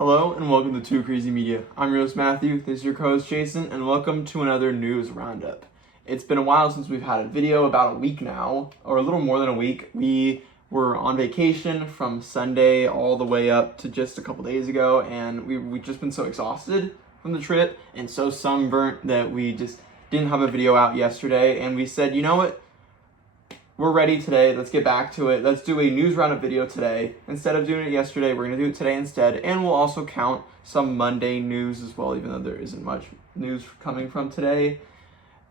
Hello and welcome to 2CrazyMedia. I'm your host Matthew, this is your co-host Jason, and welcome to another news roundup. It's been a while since we've had a video, about a week now, or a little more than a week. We were on vacation from Sunday all the way up to just a couple days ago, and we've just been so exhausted from the trip and so sunburnt that we just didn't have a video out yesterday, and we said, you know what? We're ready today. Let's get back to it. Let's do a news roundup video today. Instead of doing it yesterday, we're going to do it today instead. And we'll also count some Monday news as well, even though there isn't much news coming from today.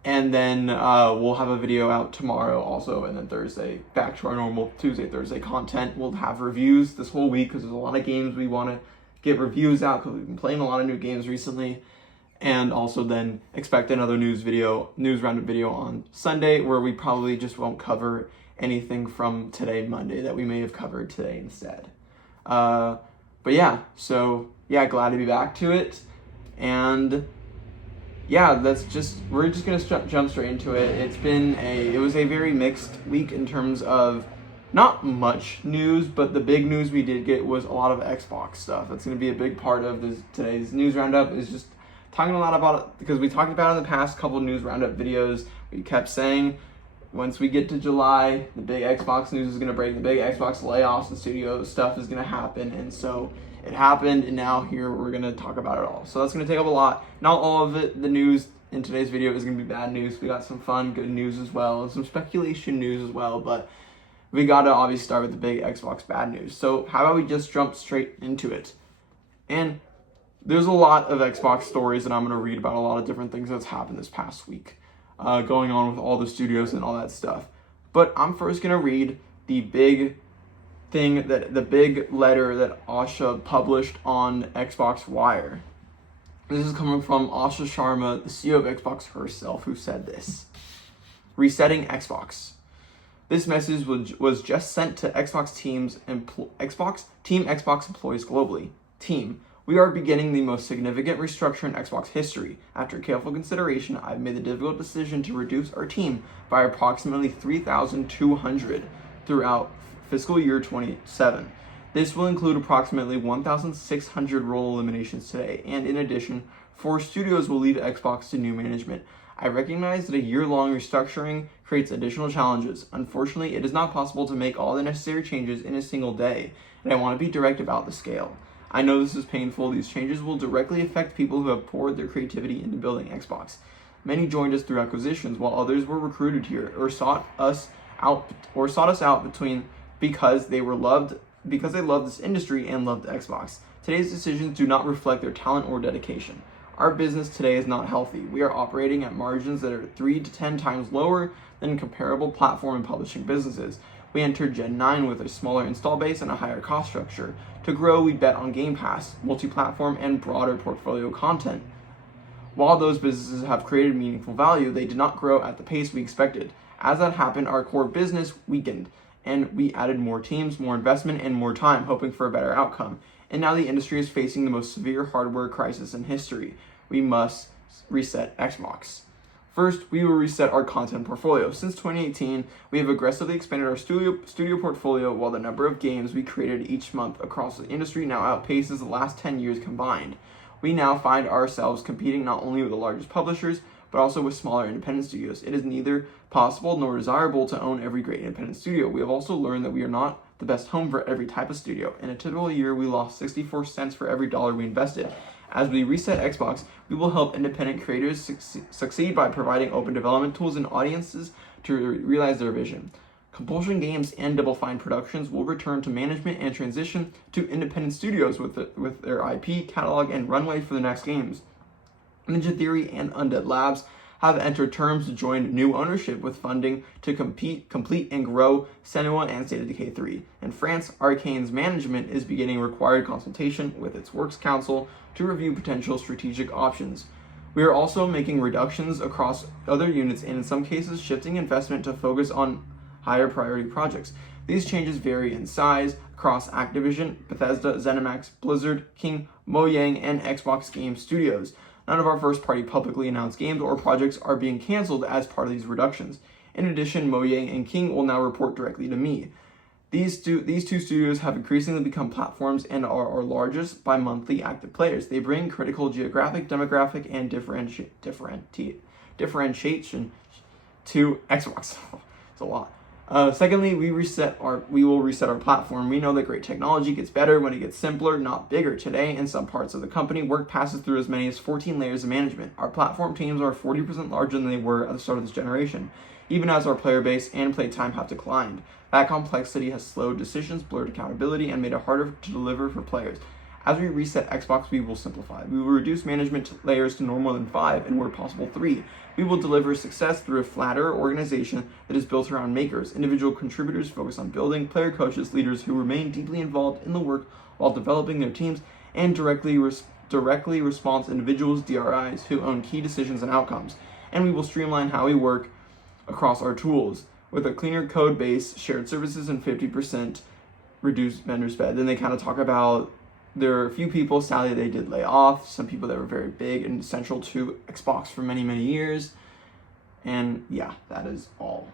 And then we'll have a video out tomorrow also. And then Thursday, back to our normal Tuesday, Thursday content. We'll have reviews this whole week because there's a lot of games we want to get reviews out because we've been playing a lot of new games recently. And also then expect another news roundup video on Sunday, where we probably just won't cover anything from today, Monday, that we may have covered today instead. But yeah, so yeah, glad to be back to it. And yeah, we're just gonna jump straight into it. It was a very mixed week in terms of not much news, but the big news we did get was a lot of Xbox stuff. That's gonna be a big part of today's news roundup, is just talking a lot about it, because we talked about it in the past couple news roundup videos. We kept saying once we get to July, the big Xbox news is going to break, the big Xbox layoffs and studio stuff is going to happen, and so it happened, and now here we're going to talk about it all. So that's going to take up a lot. Not all of it, the news in today's video is going to be bad news. We got some fun, good news as well, and some speculation news as well, but we got to obviously start with the big Xbox bad news. So how about we just jump straight into it? And there's a lot of Xbox stories that I'm going to read about, a lot of different things that's happened this past week, going on with all the studios and all that stuff. But I'm first going to read the big letter that Asha published on Xbox Wire. This is coming from Asha Sharma, the CEO of Xbox herself, who said this. Resetting Xbox. This message was just sent to Xbox Team Xbox employees globally. Team, we are beginning the most significant restructure in Xbox history. After careful consideration, I've made the difficult decision to reduce our team by approximately 3,200 throughout fiscal year 27. This will include approximately 1,600 role eliminations today, and in addition, 4 studios will leave Xbox to new management. I recognize that a year-long restructuring creates additional challenges. Unfortunately, it is not possible to make all the necessary changes in a single day, and I want to be direct about the scale. I know this is painful. These changes will directly affect people who have poured their creativity into building Xbox. Many joined us through acquisitions, while others were recruited here or sought us out because they loved this industry and loved Xbox. Today's decisions do not reflect their talent or dedication. Our business today is not healthy. We are operating at margins that are 3 to 10 times lower than comparable platform and publishing businesses. We entered Gen 9 with a smaller install base and a higher cost structure. To grow, we bet on Game Pass, multi-platform, and broader portfolio content. While those businesses have created meaningful value, they did not grow at the pace we expected. As that happened, our core business weakened, and we added more teams, more investment, and more time, hoping for a better outcome. And now the industry is facing the most severe hardware crisis in history. We must reset Xbox. First, we will reset our content portfolio. Since 2018, we have aggressively expanded our studio portfolio, while the number of games we created each month across the industry now outpaces the last 10 years combined. We now find ourselves competing not only with the largest publishers, but also with smaller independent studios. It is neither possible nor desirable to own every great independent studio. We have also learned that we are not the best home for every type of studio. In a typical year, we lost 64 cents for every dollar we invested. As we reset Xbox, we will help independent creators succeed by providing open development tools and audiences to realize their vision. Compulsion Games and Double Fine Productions will return to management and transition to independent studios with their IP, catalog, and runway for the next games. Ninja Theory and Undead Labs have entered terms to join new ownership with funding to complete and grow Senua and State of Decay 3. In France, Arcane's management is beginning required consultation with its Works Council to review potential strategic options. We are also making reductions across other units and in some cases shifting investment to focus on higher priority projects. These changes vary in size across Activision, Bethesda, ZeniMax, Blizzard, King, Mojang, and Xbox Game Studios. None of our first-party publicly announced games or projects are being canceled as part of these reductions. In addition, Mojang and King will now report directly to me. These two studios have increasingly become platforms and are our largest by monthly active players. They bring critical geographic, demographic, and differentiation to Xbox. It's a lot. Secondly, we will reset our platform. We know that great technology gets better when it gets simpler, not bigger. Today, in some parts of the company, work passes through as many as 14 layers of management. Our platform teams are 40% larger than they were at the start of this generation, even as our player base and play time have declined. That complexity has slowed decisions, blurred accountability, and made it harder to deliver for players. As we reset Xbox, we will simplify. We will reduce management layers to no more than 5, and where possible 3. We will deliver success through a flatter organization that is built around makers, individual contributors focused on building, player coaches, leaders who remain deeply involved in the work while developing their teams, and directly response individuals, DRIs, who own key decisions and outcomes. And we will streamline how we work across our tools with a cleaner code base, shared services, and 50% reduced vendor spend. Then they kind of talk about there are a few people, sadly, they did lay off, some people that were very big and central to Xbox for many, many years. And yeah, that is all.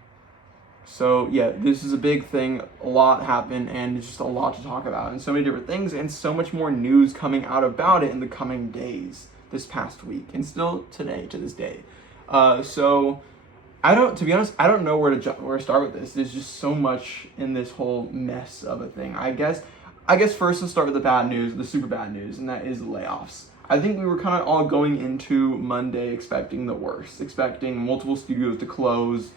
So yeah, this is a big thing. A lot happened, and it's just a lot to talk about, and so many different things, and so much more news coming out about it in the coming days, this past week, and still today, to this day. So to be honest, I don't know where to start with this. There's just so much in this whole mess of a thing. I guess first let's start with the bad news, the super bad news, and that is the layoffs. I think we were kind of all going into Monday expecting the worst, expecting multiple studios to close,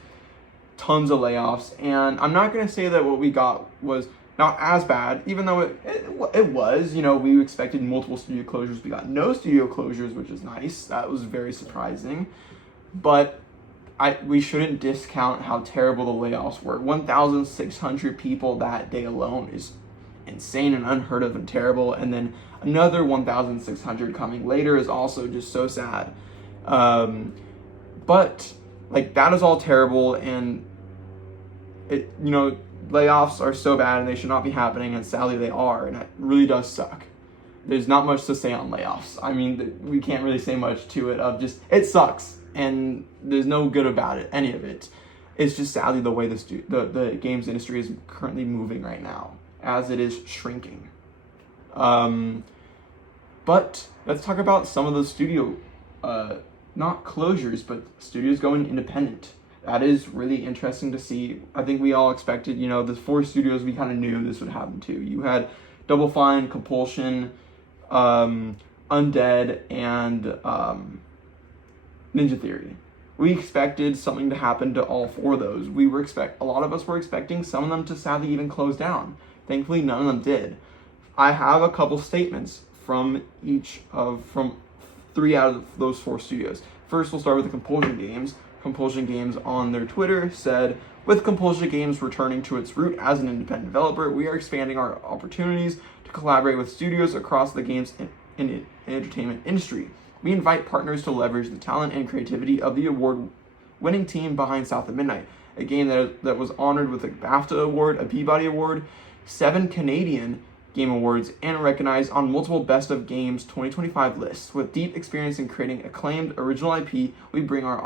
tons of layoffs, and I'm not going to say that what we got was not as bad, even though it was. We expected multiple studio closures. We got no studio closures, which is nice. That was very surprising, but we shouldn't discount how terrible the layoffs were. 1,600 people that day alone is insane and unheard of and terrible, and then another 1,600 coming later is also just so sad. But that is all terrible, and layoffs are so bad and they should not be happening, and sadly they are, and it really does suck. There's not much to say on layoffs. I mean, we can't really say much to it of just, it sucks, and there's no good about it, any of it. It's just sadly the way the games industry is currently moving right now, as it is shrinking. But let's talk about some of the studio, not closures, but studios going independent. That is really interesting to see. I think we all expected, the 4 studios, we kind of knew this would happen too. You had Double Fine, Compulsion, Undead, and Ninja Theory. We expected something to happen to all 4 of those. A lot of us were expecting some of them to sadly even close down. Thankfully, none of them did. I have a couple statements from 3 out of those 4 studios. First, we'll start with the Compulsion Games. Compulsion Games on their Twitter said, "With Compulsion Games returning to its root as an independent developer, we are expanding our opportunities to collaborate with studios across the games and entertainment industry. We invite partners to leverage the talent and creativity of the award-winning team behind South of Midnight, a game that was honored with a BAFTA award, a Peabody Award, 7 Canadian Game Awards, and recognized on multiple Best of Games 2025 lists. With deep experience in creating acclaimed original IP, we bring our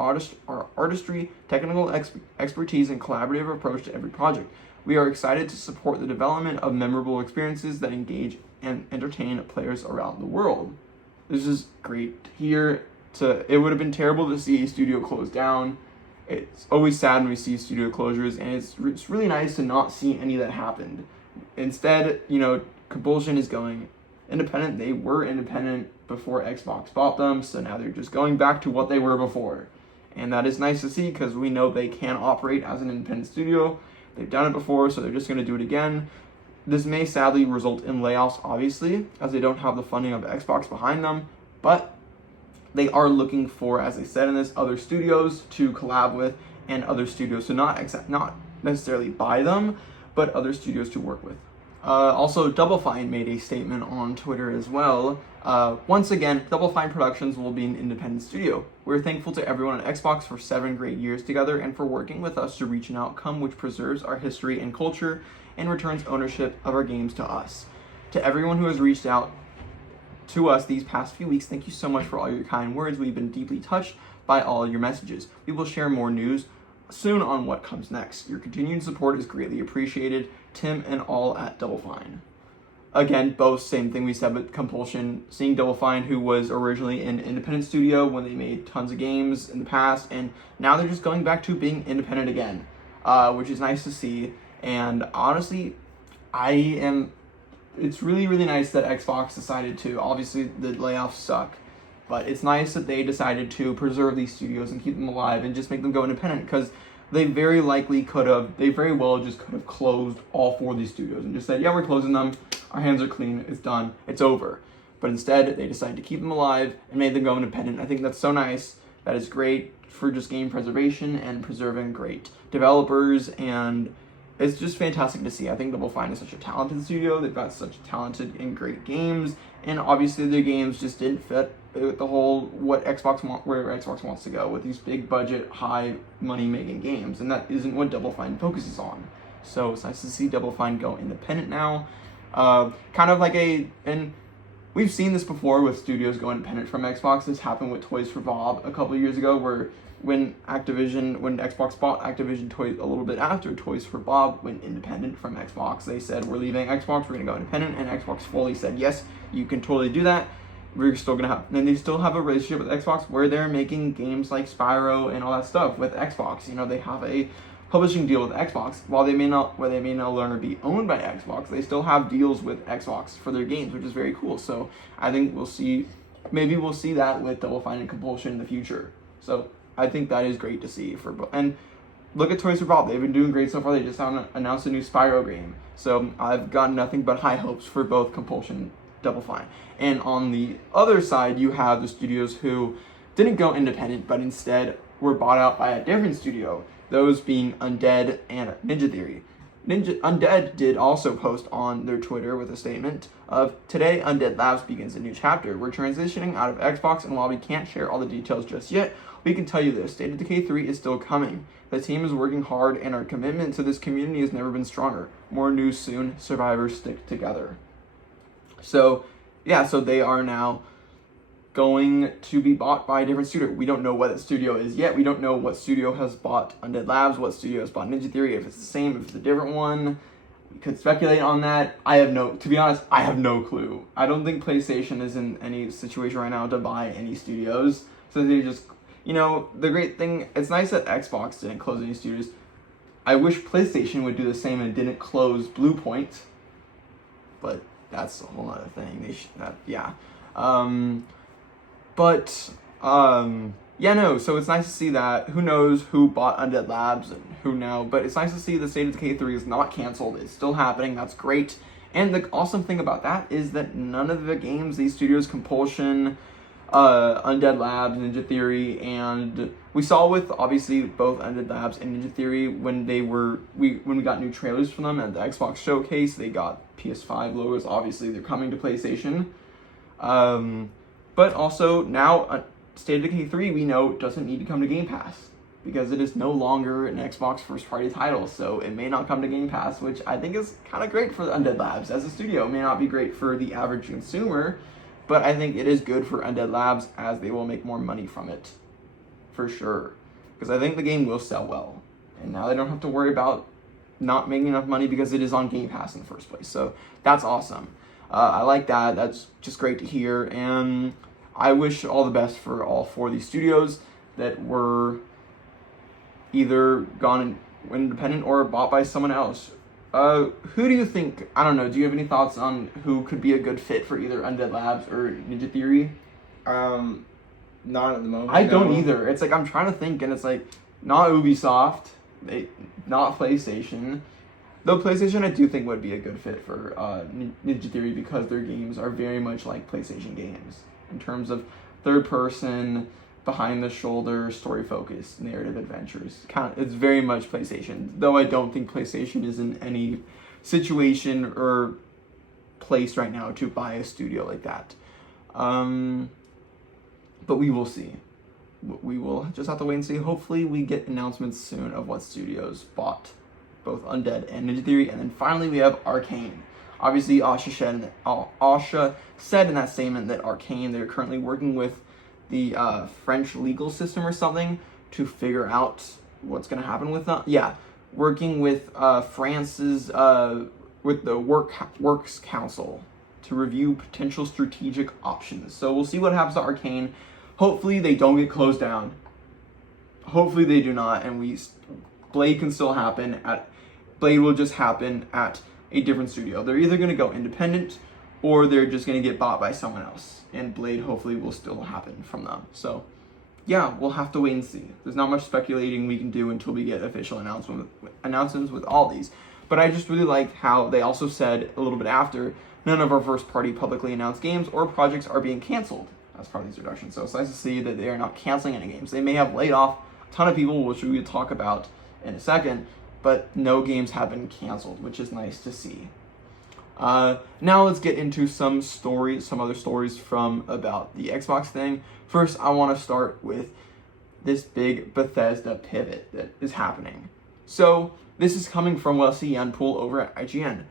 artistry, technical expertise, and collaborative approach to every project. We are excited to support the development of memorable experiences that engage and entertain players around the world." This is great to hear. It would have been terrible to see a studio close down. It's always sad when we see studio closures, and it's really nice to not see any that happened. Instead, Compulsion is going independent. They were independent before Xbox bought them, so now they're just going back to what they were before. And that is nice to see, because we know they can operate as an independent studio. They've done it before, so they're just going to do it again. This may sadly result in layoffs, obviously, as they don't have the funding of Xbox behind them, but they are looking for, as they said in this, other studios to collab with, and other studios to not necessarily buy them, but other studios to work with. Also, Double Fine made a statement on Twitter as well. Once again, Double Fine Productions will be an independent studio. We're thankful to everyone at Xbox for 7 great years together and for working with us to reach an outcome which preserves our history and culture and returns ownership of our games to us. To everyone who has reached out to us these past few weeks, thank you so much for all your kind words. We've been deeply touched by all your messages. We will share more news soon on what comes next. Your continued support is greatly appreciated. Tim and all at Double Fine. Again, both same thing we said with Compulsion. Seeing Double Fine, who was originally an independent studio when they made tons of games in the past, and now they're just going back to being independent again, which is nice to see. And honestly, it's really, really nice that Xbox decided to. Obviously, the layoffs suck, but it's nice that they decided to preserve these studios and keep them alive and just make them go independent, because they very well just could have closed all 4 of these studios and just said, yeah, we're closing them, our hands are clean, it's done, it's over. But instead, they decided to keep them alive and made them go independent. I think that's so nice. That is great for just game preservation and preserving great developers, and it's just fantastic to see. I think Double Fine is such a talented studio. They've got such talented and great games, and obviously their games just didn't fit with the whole where Xbox wants to go with these big budget, high money making games, and that isn't what Double Fine focuses on. So it's nice to see Double Fine go independent now. Kind of like and we've seen this before with studios go independent from Xbox. This happened with Toys for Bob a couple of years ago, where when Xbox bought Activision Toys a little bit after, Toys for Bob went independent from Xbox. They said, we're leaving Xbox, we're gonna go independent, and Xbox fully said, yes, you can totally do that. We're still gonna have, and they still have a relationship with Xbox where they're making games like Spyro and all that stuff with Xbox. You know, they have a publishing deal with Xbox. While they may no longer be owned by Xbox, they still have deals with Xbox for their games, which is very cool. So I think maybe we'll see that with Double Fine and Compulsion in the future. So I think that is great to see and look at Toys for Bob. They've been doing great so far. They just announced a new Spyro game. So I've got nothing but high hopes for both Compulsion and Double Fine. And on the other side, you have the studios who didn't go independent, but instead were bought out by a different studio, those being Undead and Ninja Theory. Undead did also post on their Twitter with a statement of, today Undead Labs begins a new chapter. We're transitioning out of Xbox, and while we can't share all the details just yet, we can tell you this: State of Decay 3 is still coming. The team is working hard, and our commitment to this community has never been stronger. More news soon. Survivors stick together. So, yeah, so they are now going to be bought by a different studio. We don't know what that studio is yet. We don't know what studio has bought Undead Labs, what studio has bought Ninja Theory, if it's the same, if it's a different one. We could speculate on that. To be honest, I have no clue. I don't think PlayStation is in any situation right now to buy any studios. So they just, the great thing, it's nice that Xbox didn't close any studios. I wish PlayStation would do the same and didn't close Blue Point, but that's a whole other thing. So it's nice to see that. Who knows who bought Undead Labs and who now, but it's nice to see the State of Decay 3 is not canceled. It's still happening. That's great. And the awesome thing about that is that none of the games, these studios, Compulsion, Undead Labs, Ninja Theory, and we saw with obviously both Undead Labs and Ninja Theory when we got new trailers from them at the Xbox showcase, they got PS5 logos. Obviously, they're coming to PlayStation. But also now, State of Decay 3 we know doesn't need to come to Game Pass because it is no longer an Xbox first-party title, so it may not come to Game Pass, which I think is kind of great for Undead Labs as a studio. It may not be great for the average consumer, but I think it is good for Undead Labs as they will make more money from it, for sure. Because I think the game will sell well, and now they don't have to worry about not making enough money because it is on Game Pass in the first place. So that's awesome. I like that. That's just great to hear, and I wish all the best for all 4 of these studios that were either gone independent or bought by someone else. Who do you think, I don't know, do you have any thoughts on who could be a good fit for either Undead Labs or Ninja Theory? Not at the moment. I don't either. It's like, I'm trying to think, and it's like, not Ubisoft, not PlayStation. Though PlayStation I do think would be a good fit for Ninja Theory because their games are very much like PlayStation games in terms of third person, behind the shoulder, story focused, narrative adventures. It's very much PlayStation, though I don't think PlayStation is in any situation or place right now to buy a studio like that. But we will see. We will just have to wait and see. Hopefully we get announcements soon of what studios bought both Undead and Ninja Theory. And then finally we have Arcane. Obviously Asha said in that statement that Arcane, they're currently working with the French legal system or something to figure out what's going to happen with them. Yeah, working with France's with the Works Council to review potential strategic options. So we'll see what happens to Arcane. Hopefully they don't get closed down. Hopefully they do not, and Blade can still happen Blade will just happen at a different studio. They're either going to go independent or they're just going to get bought by someone else, and Blade hopefully will still happen from them. So yeah, we'll have to wait and see. There's not much speculating we can do until we get official announcements with all these. But I just really liked how they also said a little bit after, none of our first-party publicly announced games or projects are being canceled as part of these reductions. So it's nice to see that they are not canceling any games. They may have laid off a ton of people, which we will talk about in a second, but no games have been canceled, which is nice to see. Now let's get into some other stories from about the Xbox thing. First, I want to start with this big Bethesda pivot that is happening. So this is coming from Wesley Yanpool over at IGN.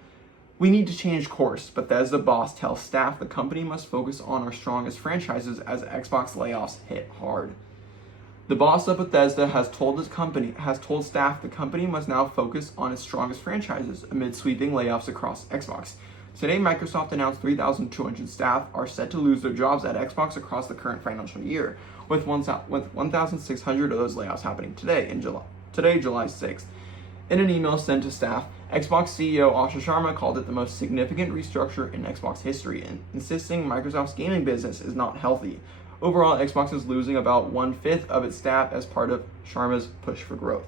We need to change course. Bethesda boss tells staff the company must focus on our strongest franchises as Xbox layoffs hit hard. The boss of Bethesda has told staff the company must now focus on its strongest franchises amid sweeping layoffs across Xbox. Today, Microsoft announced 3,200 staff are set to lose their jobs at Xbox across the current financial year, with 1,600 of those layoffs happening today, July 6th. In an email sent to staff, Xbox CEO Asha Sharma called it the most significant restructure in Xbox history, and insisting Microsoft's gaming business is not healthy. Overall, Xbox is losing about 1/5 of its staff as part of Sharma's push for growth.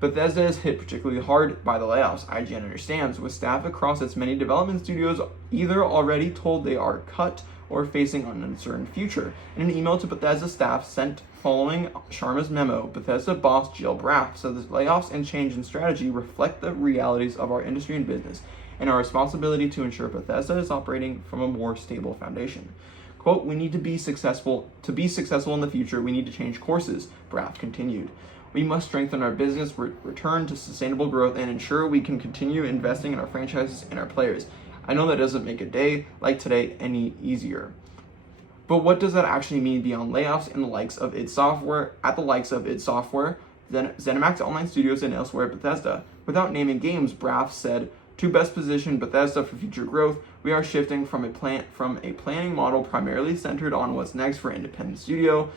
Bethesda is hit particularly hard by the layoffs, IGN understands, with staff across its many development studios either already told they are cut or facing an uncertain future. In an email to Bethesda staff sent following Sharma's memo, Bethesda boss Jill Braff said the layoffs and change in strategy reflect the realities of our industry and business and our responsibility to ensure Bethesda is operating from a more stable foundation. Quote, we need to be successful. To be successful in the future, we need to change courses, Braff continued. We must strengthen our business, return to sustainable growth, and ensure we can continue investing in our franchises and our players. I know that doesn't make a day like today any easier. But what does that actually mean beyond layoffs and the likes of id Software, ZeniMax Online Studios, and elsewhere at Bethesda? Without naming games, Braff said, to best position Bethesda for future growth, we are shifting from a planning model primarily centered on what's next for each independent studio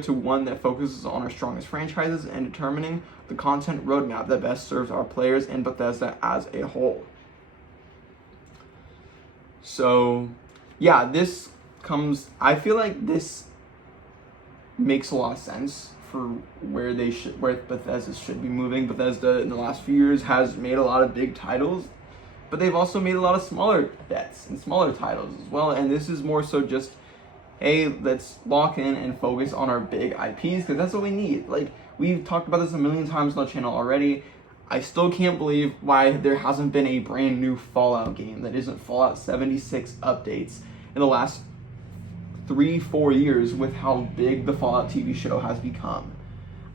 to one that focuses on our strongest franchises and determining the content roadmap that best serves our players and Bethesda as a whole. So, yeah, I feel like this makes a lot of sense for where Bethesda should be moving. Bethesda in the last few years has made a lot of big titles, but they've also made a lot of smaller bets and smaller titles as well. And this is more so just, hey, let's lock in and focus on our big IPs, because that's what we need. Like, we've talked about this a million times on the channel already. I still can't believe why there hasn't been a brand new Fallout game that isn't Fallout 76 updates in the last 3-4 years with how big the Fallout TV show has become.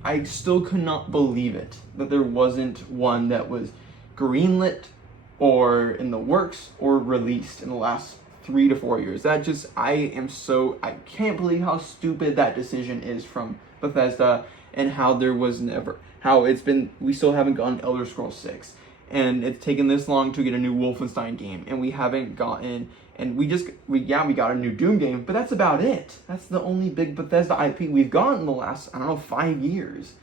I still could not believe it that there wasn't one that was greenlit or in the works or released in the last 3 to 4 years. I can't believe how stupid that decision is from Bethesda, and how we still haven't gotten Elder Scrolls 6, and it's taken this long to get a new Wolfenstein game, and we haven't gotten, and we got a new Doom game, but that's about it. That's the only big Bethesda IP we've gotten in the last, 5 years.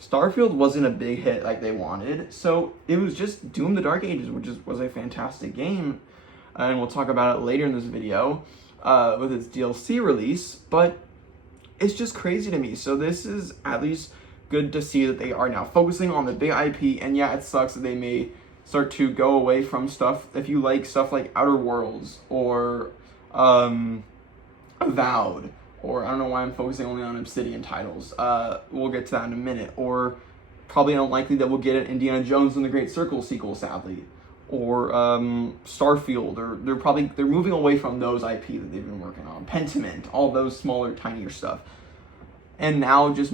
Starfield wasn't a big hit like they wanted, so it was just Doom the Dark Ages, which was a fantastic game, and we'll talk about it later in this video with its DLC release, but it's just crazy to me. So this is at least good to see that they are now focusing on the big IP, and yeah, it sucks that they may start to go away from stuff. If you like stuff like Outer Worlds or Avowed, or I don't know why I'm focusing only on Obsidian titles. We'll get to that in a minute. Or probably unlikely that we'll get an Indiana Jones and the Great Circle sequel, sadly. Or Starfield. Or they're moving away from those IP that they've been working on. Pentiment, all those smaller, tinier stuff. And now just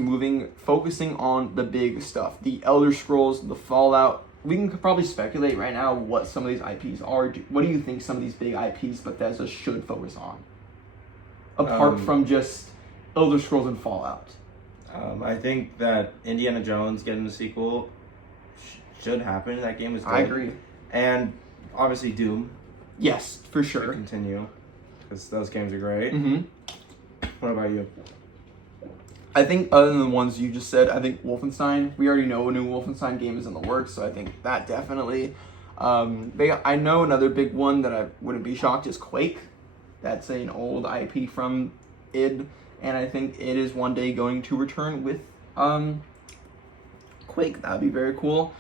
focusing on the big stuff. The Elder Scrolls, the Fallout. We can probably speculate right now what some of these IPs are. What do you think some of these big IPs Bethesda should focus on? Apart from just Elder Scrolls and Fallout. I think that Indiana Jones getting a sequel should happen. That game was good. I agree. And obviously Doom. Yes, for Should sure. continue because those games are great. Mm-hmm. What about you? I think other than the ones you just said, I think Wolfenstein. We already know a new Wolfenstein game is in the works, so I think that definitely. I know another big one that I wouldn't be shocked is Quake. That's an old IP from id, and I think it is one day going to return with Quake. That'd be very cool.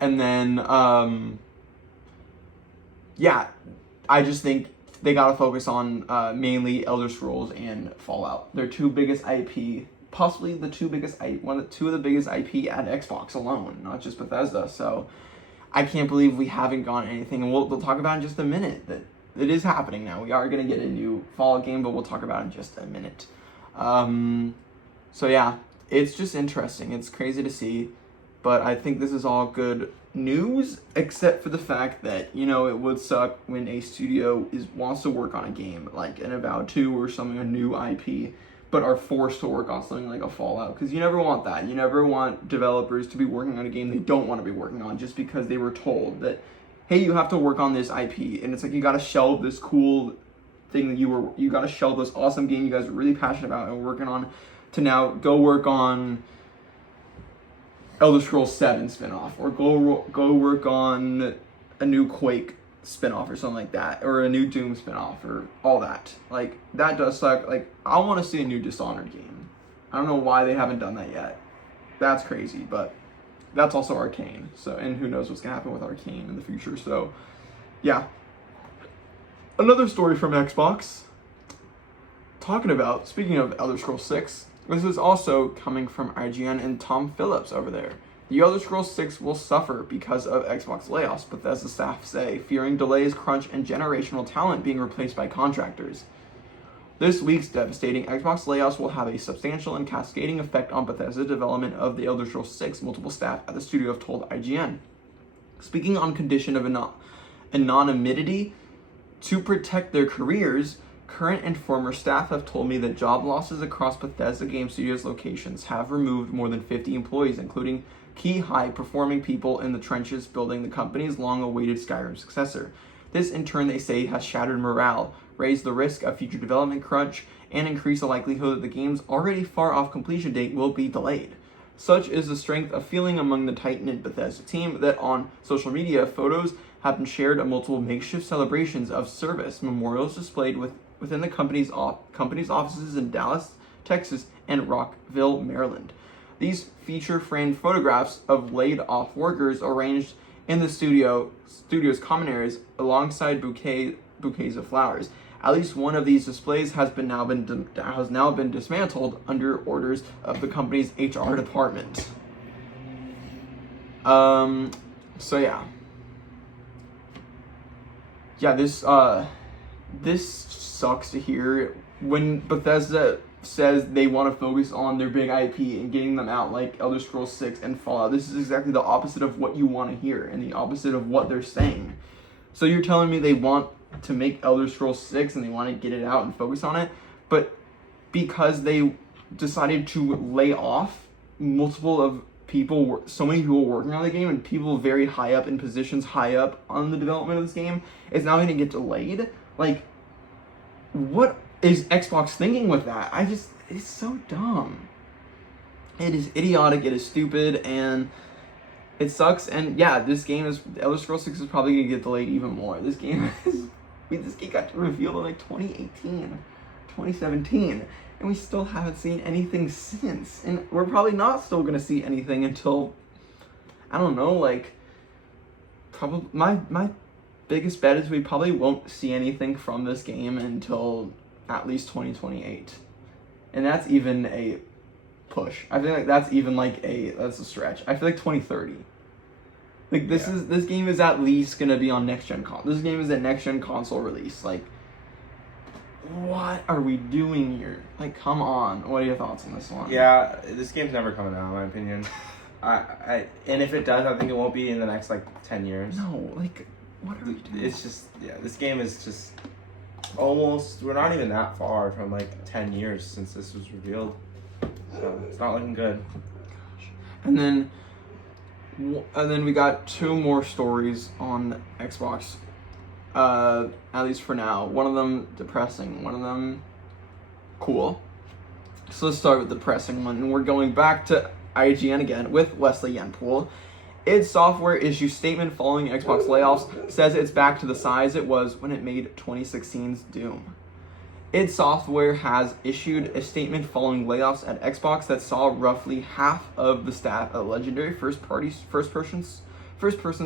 And then yeah, I just think they gotta focus on mainly Elder Scrolls and Fallout. Their two biggest IP, possibly the two of the biggest IP at Xbox alone, not just Bethesda. So I can't believe we haven't gotten anything, and we'll talk about in just a minute that it is happening now. We are gonna get a new Fallout game, but we'll talk about it in just a minute. So yeah, it's just interesting. It's crazy to see, but I think this is all good news, except for the fact that, you know, it would suck when a studio wants to work on a game like an Avowed 2 or something, a new IP, but are forced to work on something like a Fallout, because you never want that. You never want developers to be working on a game they don't want to be working on just because they were told that, hey, you have to work on this IP, and it's like you gotta shelve this cool thing that you gotta shelve this awesome game you guys are really passionate about and working on to now go work on Elder Scrolls 7 spinoff, or go work on a new Quake spinoff or something like that, or a new Doom spinoff, or all that. Like, that does suck. Like, I want to see a new Dishonored game. I don't know why they haven't done that yet. That's crazy, but that's also Arcane. So, and who knows what's gonna happen with Arcane in the future. So, yeah. Another story from Xbox. Speaking of Elder Scrolls 6, this is also coming from IGN and Tom Phillips over there. The Elder Scrolls 6 will suffer because of Xbox layoffs, Bethesda staff say, fearing delays, crunch, and generational talent being replaced by contractors. This week's devastating Xbox layoffs will have a substantial and cascading effect on Bethesda's development of the Elder Scrolls 6, multiple staff at the studio have told IGN. Speaking on condition of anonymity to protect their careers, current and former staff have told me that job losses across Bethesda Game Studios locations have removed more than 50 employees, including key high-performing people in the trenches building the company's long-awaited Skyrim successor. This, in turn, they say, has shattered morale, raised the risk of future development crunch, and increased the likelihood that the game's already far-off completion date will be delayed. Such is the strength of feeling among the tight-knit Bethesda team that on social media, photos have been shared of multiple makeshift celebrations of service, memorials displayed within the company's offices in Dallas, Texas, and Rockville, Maryland. These feature framed photographs of laid-off workers arranged in the studio's common areas alongside bouquets of flowers. At least one of these displays has now been dismantled under orders of the company's HR department. So yeah. Yeah, this sucks to hear when Bethesda says they want to focus on their big IP and getting them out like Elder Scrolls 6 and Fallout. This is exactly the opposite of what you want to hear and the opposite of what they're saying. So you're telling me they want to make Elder Scrolls 6 and they want to get it out and focus on it, but because they decided to lay off multiple of people, so many people working on the game and people very high up in positions high up on the development of this game, is now going to get delayed? Like, what is Xbox thinking with that? It's so dumb. It is idiotic, it is stupid, and it sucks. And yeah, Elder Scrolls 6 is probably going to get delayed even more. This game got revealed in like 2018, 2017, and we still haven't seen anything since. And we're probably not still going to see anything until, I don't know, like, probably, my biggest bet is we probably won't see anything from this game until at least 2028. And that's even a push. I feel like that's a stretch. I feel like 2030. Like, this game is at least gonna be on next-gen console. This game is a next-gen console release. Like, what are we doing here? Like, come on. What are your thoughts on this one? Yeah, this game's never coming out, in my opinion. And if it does, I think it won't be in the next, 10 years. No, like, what are we doing? It's just, this game is just almost, we're not even that far from, 10 years since this was revealed. So it's not looking good. And then we got two more stories on Xbox. At least for now. One of them depressing, one of them cool. So let's start with the depressing one. And we're going back to IGN again with Wesley Yenpool. id Software issues statement following Xbox layoffs, says it's back to the size it was when it made 2016's Doom. id Software has issued a statement following layoffs at Xbox that saw roughly half of the staff at legendary first-person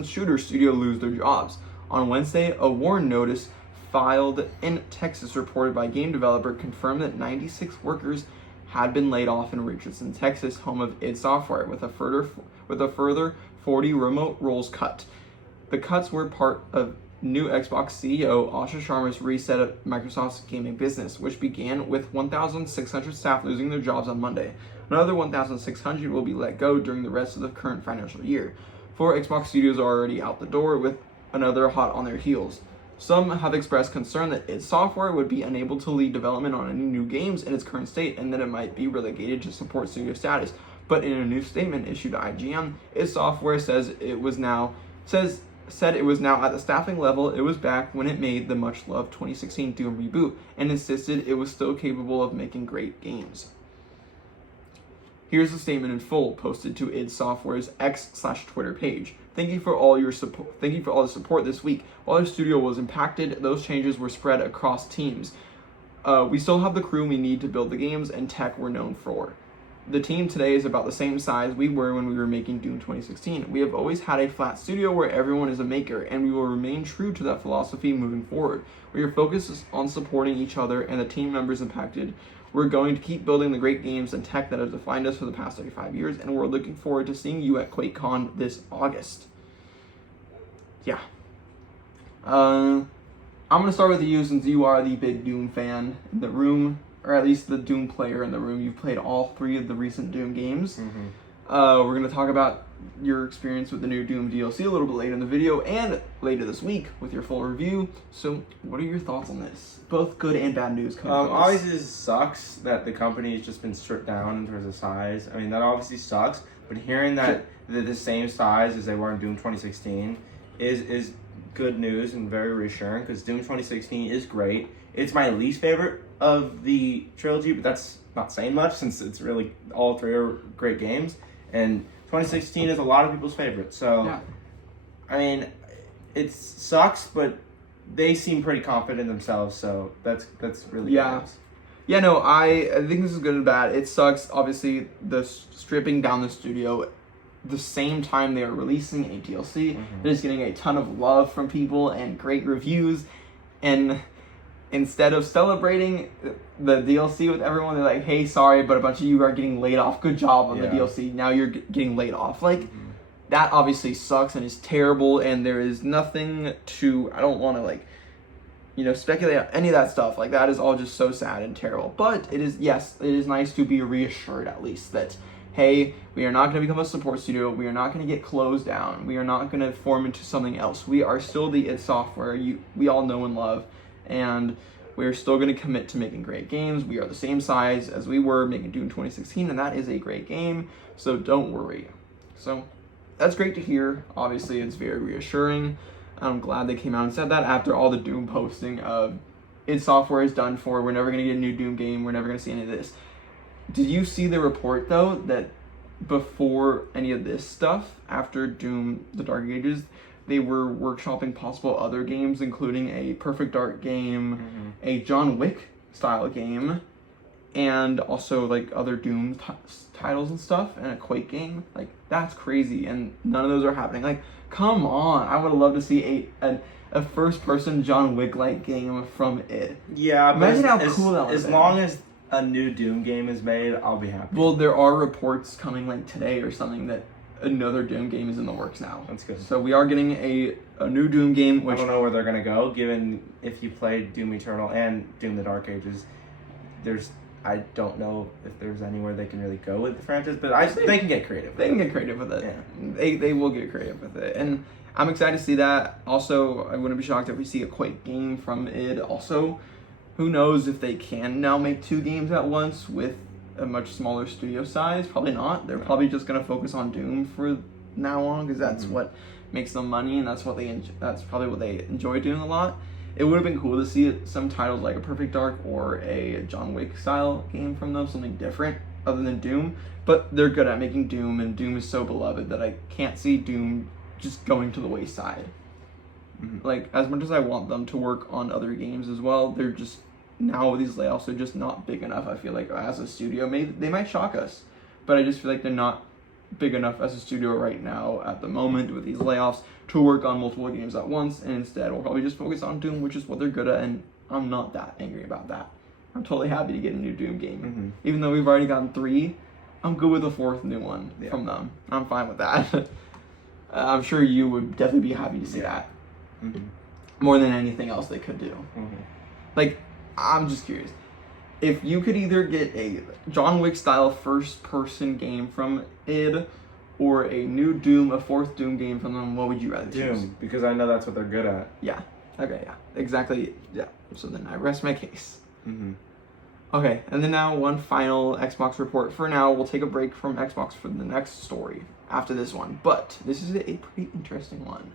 shooter studio lose their jobs. On Wednesday, a warn notice filed in Texas reported by game developer confirmed that 96 workers had been laid off in Richardson, Texas, home of id Software, with a further 40 remote roles cut. The cuts were part of new Xbox CEO Asha Sharma's reset of Microsoft's gaming business, which began with 1,600 staff losing their jobs on Monday. Another 1,600 will be let go during the rest of the current financial year. 4 Xbox studios are already out the door, with another hot on their heels. Some have expressed concern that id Software would be unable to lead development on any new games in its current state, and that it might be relegated to support studio status. But in a new statement issued to IGN, id Software said it was now at the staffing level it was back when it made the much-loved 2016 Doom reboot, and insisted it was still capable of making great games. Here's the statement in full, posted to id Software's X/Twitter page. Thank you for all the support this week. While our studio was impacted, those changes were spread across teams. We still have the crew we need to build the games and tech we're known for. The team today is about the same size we were when we were making Doom 2016. We have always had a flat studio where everyone is a maker, and we will remain true to that philosophy moving forward. We are focused on supporting each other and the team members impacted. We're going to keep building the great games and tech that have defined us for the past 35 years, and we're looking forward to seeing you at QuakeCon this August. Yeah. I'm going to start with you, since you are the big Doom fan in the room, or at least the Doom player in the room. You've played all 3 of the recent Doom games. Mm-hmm. We're going to talk about your experience with the new Doom DLC a little bit later in the video, and later this week with your full review. So what are your thoughts on this? Both good and bad news coming from this. Obviously this sucks that the company has just been stripped down in terms of size. I mean, that obviously sucks, but hearing that they're the same size as they were in Doom 2016 is good news and very reassuring, because Doom 2016 is great. It's my least favorite of the trilogy, but that's not saying much, since it's really all 3 are great games, and 2016 is a lot of people's favorite. So yeah. I mean, it sucks, but they seem pretty confident in themselves, so that's really good. Yeah, no, I think this is good and bad. It sucks, obviously, the stripping down the studio the same time they are releasing a DLC. That is getting a ton of love from people and great reviews, and instead of celebrating the DLC with everyone, they're like, hey, sorry, but a bunch of you are getting laid off. Good job on the DLC. Now you're getting laid off. Like, that obviously sucks and is terrible, and there is nothing to, I don't want to, speculate on any of that stuff. Like, that is all just so sad and terrible. But it is nice to be reassured, at least, that, hey, we are not going to become a support studio. We are not going to get closed down. We are not going to form into something else. We are still the id Software we all know and love, and we're still going to commit to making great games. We are the same size as we were making Doom 2016, and that is a great game, so don't worry. So that's great to hear. Obviously, it's very reassuring. I'm glad they came out and said that after all the Doom posting of id Software is done for. We're never going to get a new Doom game. We're never going to see any of this. Did you see the report, though, that before any of this stuff, after Doom The Dark Ages, they were workshopping possible other games, including a Perfect Dark game, a John Wick style game, and also other Doom titles and stuff, and a Quake game? That's crazy, and none of those are happening. Come on! I would have loved to see a first-person John Wick-like game from id. Yeah, imagine how cool that would be. As long as a new Doom game is made, I'll be happy. Well, there are reports coming today or something that another Doom game is in the works now. That's good. So we are getting a new Doom game, which I don't know where they're gonna go, given if you played Doom Eternal and Doom The Dark Ages, I don't know if there's anywhere they can really go with the franchise, but they can get creative. They can get creative with it. Yeah. They will get creative with it, and I'm excited to see that. Also, I wouldn't be shocked if we see a Quake game from id. Also, who knows if they can now make 2 games at once with a much smaller studio size? Probably not. They're probably just gonna focus on Doom for now on because that's what makes them money, and that's what that's probably what they enjoy doing a lot. It would have been cool to see some titles like a Perfect Dark or a John Wick style game from them, something different other than Doom. But they're good at making Doom, and Doom is so beloved that I can't see Doom just going to the wayside. Like, as much as I want them to work on other games as well, they're just, now with these layoffs, they're just not big enough. I feel like as a studio, maybe they might shock us, but I just feel like they're not big enough as a studio right now at the moment with these layoffs to work on multiple games at once, and instead we'll probably just focus on Doom, which is what they're good at, and I'm not that angry about that. I'm totally happy to get a new Doom game. Even though we've already gotten 3, I'm good with a 4th new one from them. I'm fine with that. I'm sure you would definitely be happy to see that. More than anything else they could do. Like, I'm just curious. If you could either get a John Wick style first person game from id or a new Doom, a 4th Doom game from them, what would you rather choose? Doom, because I know that's what they're good at. Yeah. Okay, yeah. Exactly. Yeah. So then I rest my case. Okay, and then now one final Xbox report. For now, we'll take a break from Xbox for the next story after this one. But this is a pretty interesting one.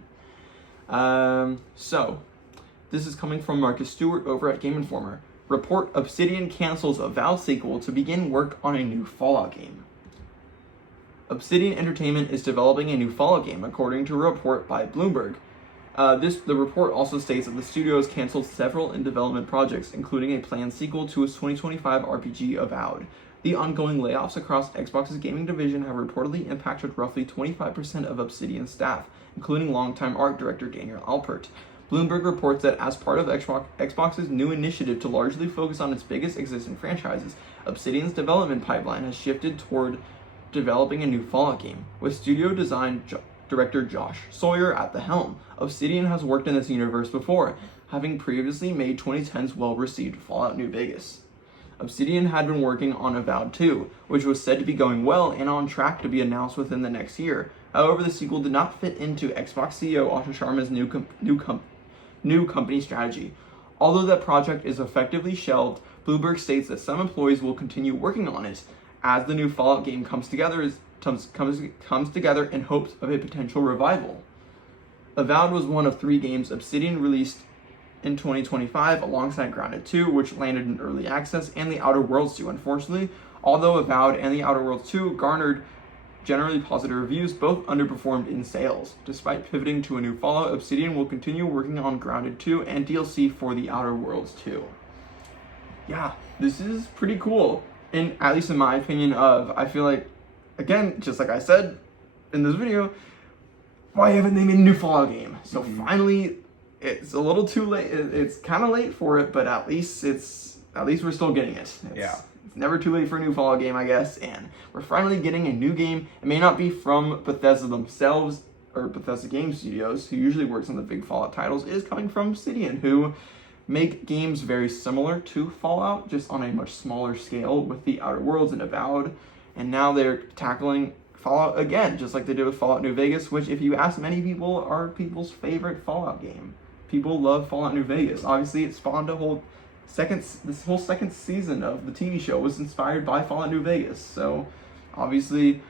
So, this is coming from Marcus Stewart over at Game Informer. Report: Obsidian cancels Avowed sequel to begin work on a new Fallout game. Obsidian Entertainment is developing a new Fallout game, according to a report by Bloomberg. The report also states that the studio has canceled several in-development projects, including a planned sequel to its 2025 RPG Avowed. The ongoing layoffs across Xbox's gaming division have reportedly impacted roughly 25% of Obsidian staff, including longtime art director Daniel Alpert. Bloomberg reports that as part of Xbox's new initiative to largely focus on its biggest existing franchises, Obsidian's development pipeline has shifted toward developing a new Fallout game, with studio design director Josh Sawyer at the helm. Obsidian has worked in this universe before, having previously made 2010's well-received Fallout New Vegas. Obsidian had been working on Avowed 2, which was said to be going well and on track to be announced within the next year. However, the sequel did not fit into Xbox CEO Asha Sharma's new company strategy. Although that project is effectively shelved, Bloomberg states that some employees will continue working on it as the new Fallout game comes together in hopes of a potential revival. Avowed was one of 3 games Obsidian released in 2025 alongside Grounded 2, which landed in early access, and The Outer Worlds 2. Unfortunately, although Avowed and The Outer Worlds 2 garnered generally positive reviews, both underperformed in sales. Despite pivoting to a new Fallout, Obsidian will continue working on Grounded 2 and DLC for The Outer Worlds 2. Yeah, this is pretty cool. And at least in my opinion I feel like, again, just like I said in this video, why haven't they made a new Fallout game? So finally, it's a little too late. It's kind of late for it, but at least we're still getting it. It's never too late for a new Fallout game, I guess, and we're finally getting a new game. It may not be from Bethesda themselves, or Bethesda Game Studios, who usually works on the big Fallout titles. It is coming from Obsidian, who make games very similar to Fallout, just on a much smaller scale with The Outer Worlds and Avowed, and now they're tackling Fallout again, just like they did with Fallout New Vegas, which, if you ask many people, are people's favorite Fallout game. People love Fallout New Vegas. Obviously, it spawned this whole second season of the TV show was inspired by Fallout New Vegas. So, obviously,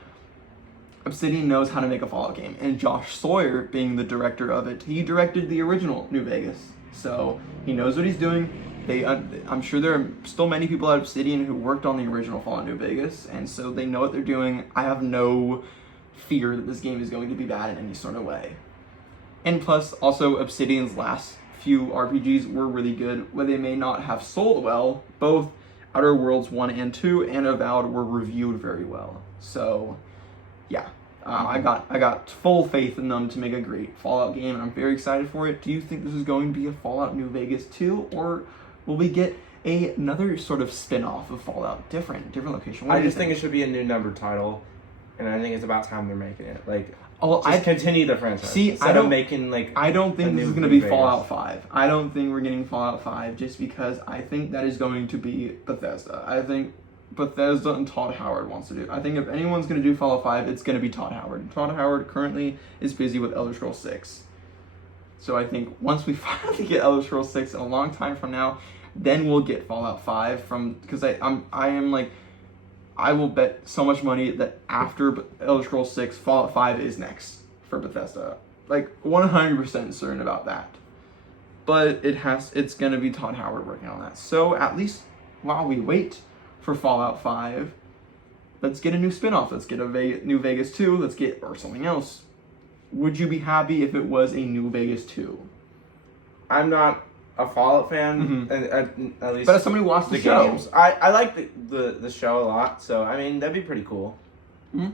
Obsidian knows how to make a Fallout game. And Josh Sawyer, being the director of it, he directed the original New Vegas. So, he knows what he's doing. I'm sure there are still many people at Obsidian who worked on the original Fallout New Vegas, and so they know what they're doing. I have no fear that this game is going to be bad in any sort of way. And plus, also, Obsidian's last few RPGs were really good. Where they may not have sold well, both Outer Worlds 1 and 2 and Avowed were reviewed very well. So, yeah, I got full faith in them to make a great Fallout game, and I'm very excited for it. Do you think this is going to be a Fallout New Vegas 2, or will we get another sort of spin-off of Fallout, different location? I just think it should be a new numbered title, and I think it's about time they're making it. Like, Oh, just continue the franchise. See, I don't making like. I don't think this is going to be Fallout 5. I don't think we're getting Fallout 5 just because I think that is going to be Bethesda. I think Bethesda and Todd Howard wants to do. I think if anyone's going to do Fallout 5, it's going to be Todd Howard. Todd Howard currently is busy with Elder Scrolls 6. So I think once we finally get Elder Scrolls 6 in a long time from now, then we'll get Fallout 5 from, because I am like I will bet so much money that after Elder Scrolls 6, Fallout 5 is next for Bethesda. Like 100% certain about that. But it's going to be Todd Howard working on that. So at least while we wait for Fallout 5, let's get a new spin-off. Let's get a new Vegas 2. Let's get, or something else. Would you be happy if it was a new Vegas 2? I'm not a Fallout fan, at least. But as somebody who watched the show, games. I like the show a lot, so I mean that'd be pretty cool. Mm-hmm.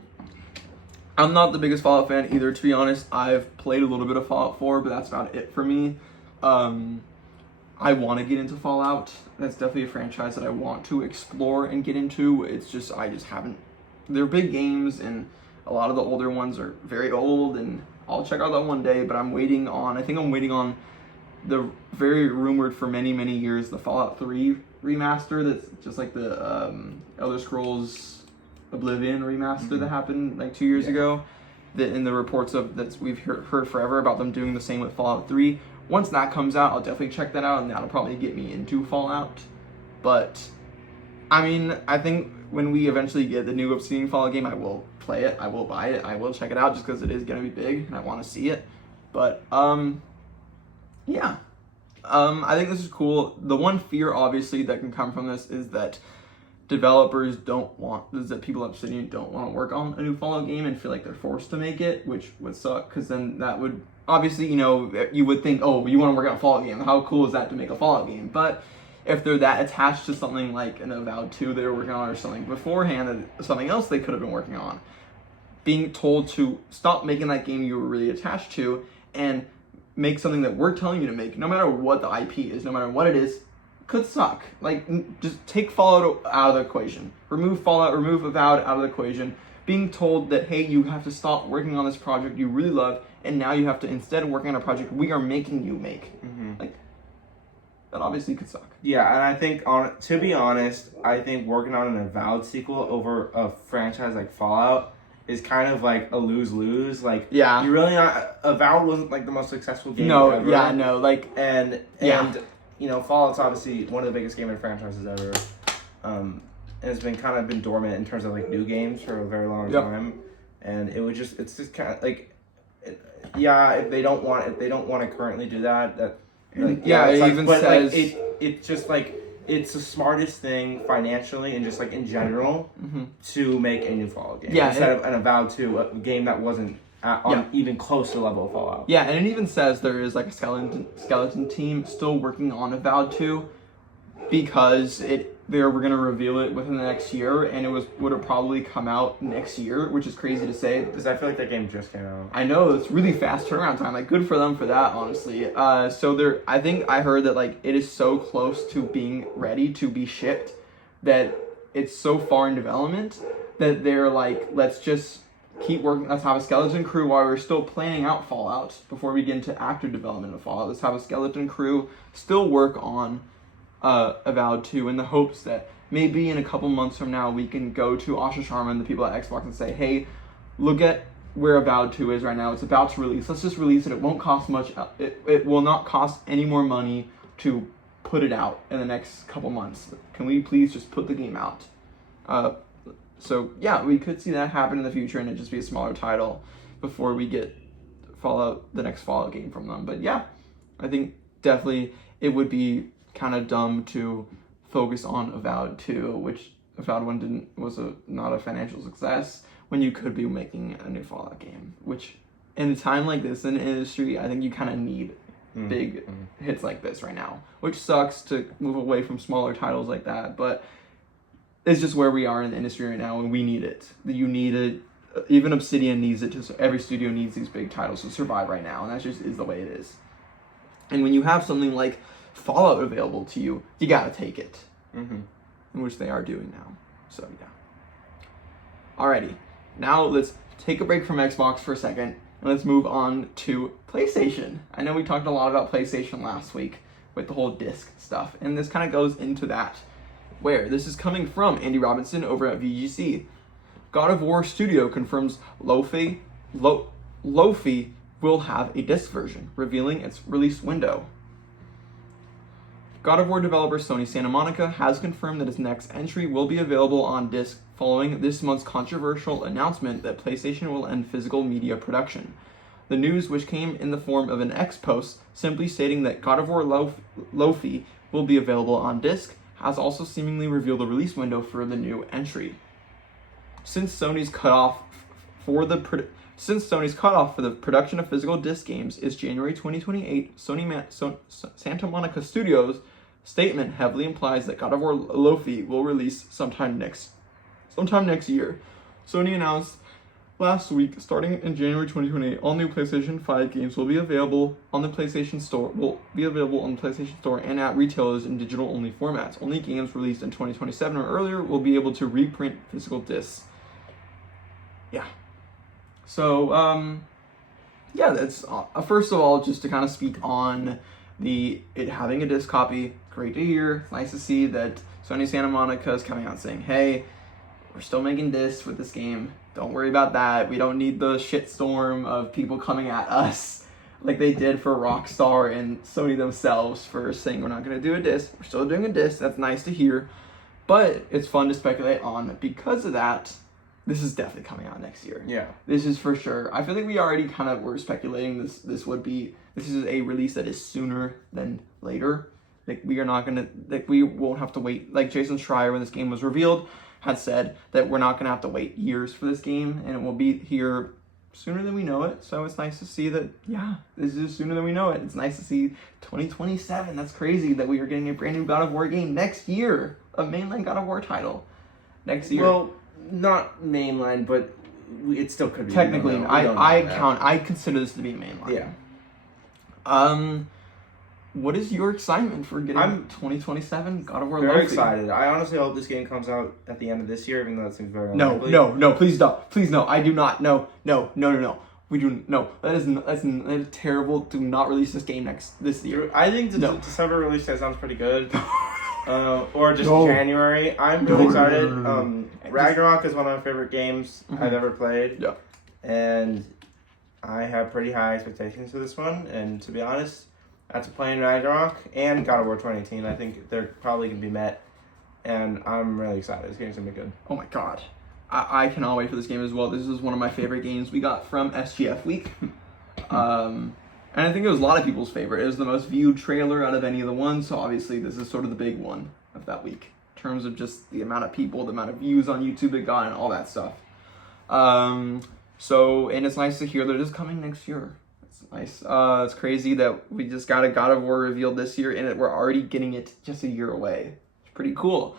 I'm not the biggest Fallout fan either, to be honest. I've played a little bit of Fallout 4, but that's about it for me. I want to get into Fallout. That's definitely a franchise that I want to explore and get into. It's just, I just haven't. They're big games, and a lot of the older ones are very old, and I'll check out that one day, but I'm waiting on the very rumored for many, many years, the Fallout 3 remaster that's just like the Elder Scrolls Oblivion remaster that happened like 2 years ago. In the reports of that we've heard forever about them doing the same with Fallout 3. Once that comes out, I'll definitely check that out, and that'll probably get me into Fallout. But, I mean, I think when we eventually get the new Obsidian Fallout game, I will play it, I will buy it, I will check it out, just because it is going to be big, and I want to see it. But, yeah. I think this is cool. The one fear, obviously, that can come from this is that people at Obsidian don't want to work on a new Fallout game and feel like they're forced to make it, which would suck, because then that would, obviously, you would think, oh, you want to work on a Fallout game. How cool is that to make a Fallout game? But if they're that attached to something like an Avowed 2 they were working on, or something beforehand, something else they could have been working on, being told to stop making that game you were really attached to and make something that we're telling you to make, no matter what the IP is, no matter what it is, could suck. Like, just take Fallout out of the equation. Remove Fallout, remove Avowed out of the equation. Being told that, hey, you have to stop working on this project you really love, and now you have to, instead of working on a project we are making you make. Like, that obviously could suck. Yeah, and I think, to be honest, I think working on an Avowed sequel over a franchise like Fallout is kind of like a lose-lose. Like, yeah, you really not. Avowed wasn't like the most successful game ever. Yeah, no, like, and Fallout's obviously one of the biggest gaming franchises ever. And it's been dormant in terms of like new games for a very long time. And it's just kind of like, if they don't want to currently do that, it even says, like, it's just like, it's the smartest thing financially and just like in general to make a new Fallout game instead of an Avowed 2, a game that wasn't even close to the level of Fallout. Yeah, and it even says there is like a skeleton team still working on Avowed 2 because they were going to reveal it within the next year, and would have probably come out next year, which is crazy to say. Because I feel like that game just came out. I know, it's really fast turnaround time. Like, good for them for that, honestly. I think I heard that like it is so close to being ready to be shipped that it's so far in development that they're like, let's just keep working. Let's have a skeleton crew while we're still planning out Fallout before we get into active development of Fallout. Let's have a skeleton crew still work on Avowed 2 in the hopes that maybe in a couple months from now we can go to Asha Sharma and the people at Xbox and say, hey, look at where Avowed 2 is right now. It's about to release. Let's just release it. It won't cost much. It will not cost any more money to put it out in the next couple months. Can we please just put the game out? So yeah, we could see that happen in the future and it just be a smaller title before we get the next Fallout game from them. But yeah, I think definitely it would be kind of dumb to focus on Avowed 2, which Avowed 1 was not a financial success, when you could be making a new Fallout game. Which, in a time like this in the industry, I think you kind of need big hits like this right now. Which sucks to move away from smaller titles like that, but it's just where we are in the industry right now, and we need it. You need it. Even Obsidian needs it. Every studio needs these big titles to survive right now, and that just is the way it is. And when you have something like Fallout available to you, you gotta take it. In which they are doing now. So yeah. Alrighty, now let's take a break from Xbox for a second, and let's move on to PlayStation. I know we talked a lot about PlayStation last week with the whole disc stuff, and this kind of goes into that. Where this is coming from Andy Robinson over at VGC. God of War Studio confirms Lofi will have a disc version, revealing its release window. God of War developer Sony Santa Monica has confirmed that its next entry will be available on disc following this month's controversial announcement that PlayStation will end physical media production. The news, which came in the form of an X post simply stating that God of War Lofi will be available on disc, has also seemingly revealed the release window for the new entry. Since Sony's cutoff for the production of physical disc games is January 2028, Santa Monica Studios' statement heavily implies that God of War Lofi will release sometime next year. Sony announced last week, starting in January 2028, all new PlayStation 5 games will be available on the PlayStation Store. And at retailers in digital-only formats. Only games released in 2027 or earlier will be able to reprint physical discs. Yeah. So, that's first of all, just to kind of speak on it having a disc copy. Great to hear. It's nice to see that Sony Santa Monica is coming out saying, hey, we're still making discs with this game. Don't worry about that. We don't need the shitstorm of people coming at us like they did for Rockstar and Sony themselves for saying we're not going to do a disc. We're still doing a disc. That's nice to hear. But it's fun to speculate on. Because of that, this is definitely coming out next year. Yeah. This is for sure. I feel like we already kind of were speculating this is a release that is sooner than later. Like we won't have to wait. Like Jason Schreier, when this game was revealed, had said that we're not going to have to wait years for this game, and it will be here sooner than we know it. So it's nice to see that, this is sooner than we know it. It's nice to see 2027. That's crazy that we are getting a brand new God of War game next year, a mainline God of War title next year. Well, not mainline, but it still could be. Technically, I consider this to be mainline. Yeah. What is your excitement for getting 2027 God of War Lofi? Very excited. I honestly hope this game comes out at the end of this year, even though that seems very unlikely. No, please don't. Please no. I do not. No. We do no. That's terrible. Do not release this game this year. I think the December release date sounds pretty good. Or just January. I'm really excited. Ragnarok is one of my favorite games I've ever played. Yeah. And I have pretty high expectations for this one. And to be honest, after playing Ragnarok and God of War 2018, I think they're probably going to be met. And I'm really excited. This game's going to be good. Oh my god. I cannot wait for this game as well. This is one of my favorite games we got from SGF Week. And I think it was a lot of people's favorite. It was the most viewed trailer out of any of the ones, so obviously this is sort of the big one of that week. In terms of just the amount of people, the amount of views on YouTube it got, and all that stuff. And it's nice to hear that it is coming next year. It's nice. It's crazy that we just got a God of War revealed this year, and we're already getting it just a year away. It's pretty cool.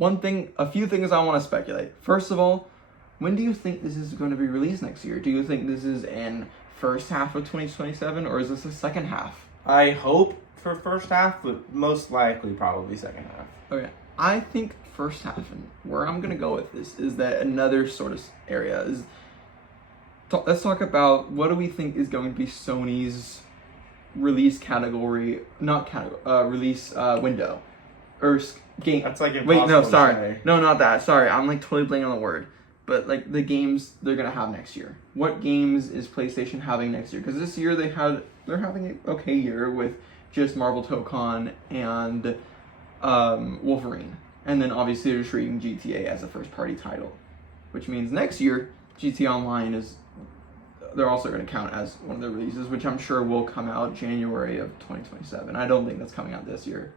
A few things I want to speculate. First of all, when do you think this is going to be released next year? Do you think this is in first half of 2027, or is this the second half? I hope for first half, but most likely probably second half. Okay, I think first half, and where I'm gonna go with this is that another sort of area is. Let's talk about what do we think is going to be Sony's release release window, or game. That's like impossible. Wait, no, sorry, to say. no, not that. Sorry, I'm like totally blanking on the word. But like the games they're gonna have next year. What games is PlayStation having next year? Because this year they're having an okay year with just Marvel Tokon and Wolverine, and then obviously they're treating GTA as a first party title, which means next year GTA Online they're also going to count as one of their releases, which I'm sure will come out January of 2027. I don't think that's coming out this year.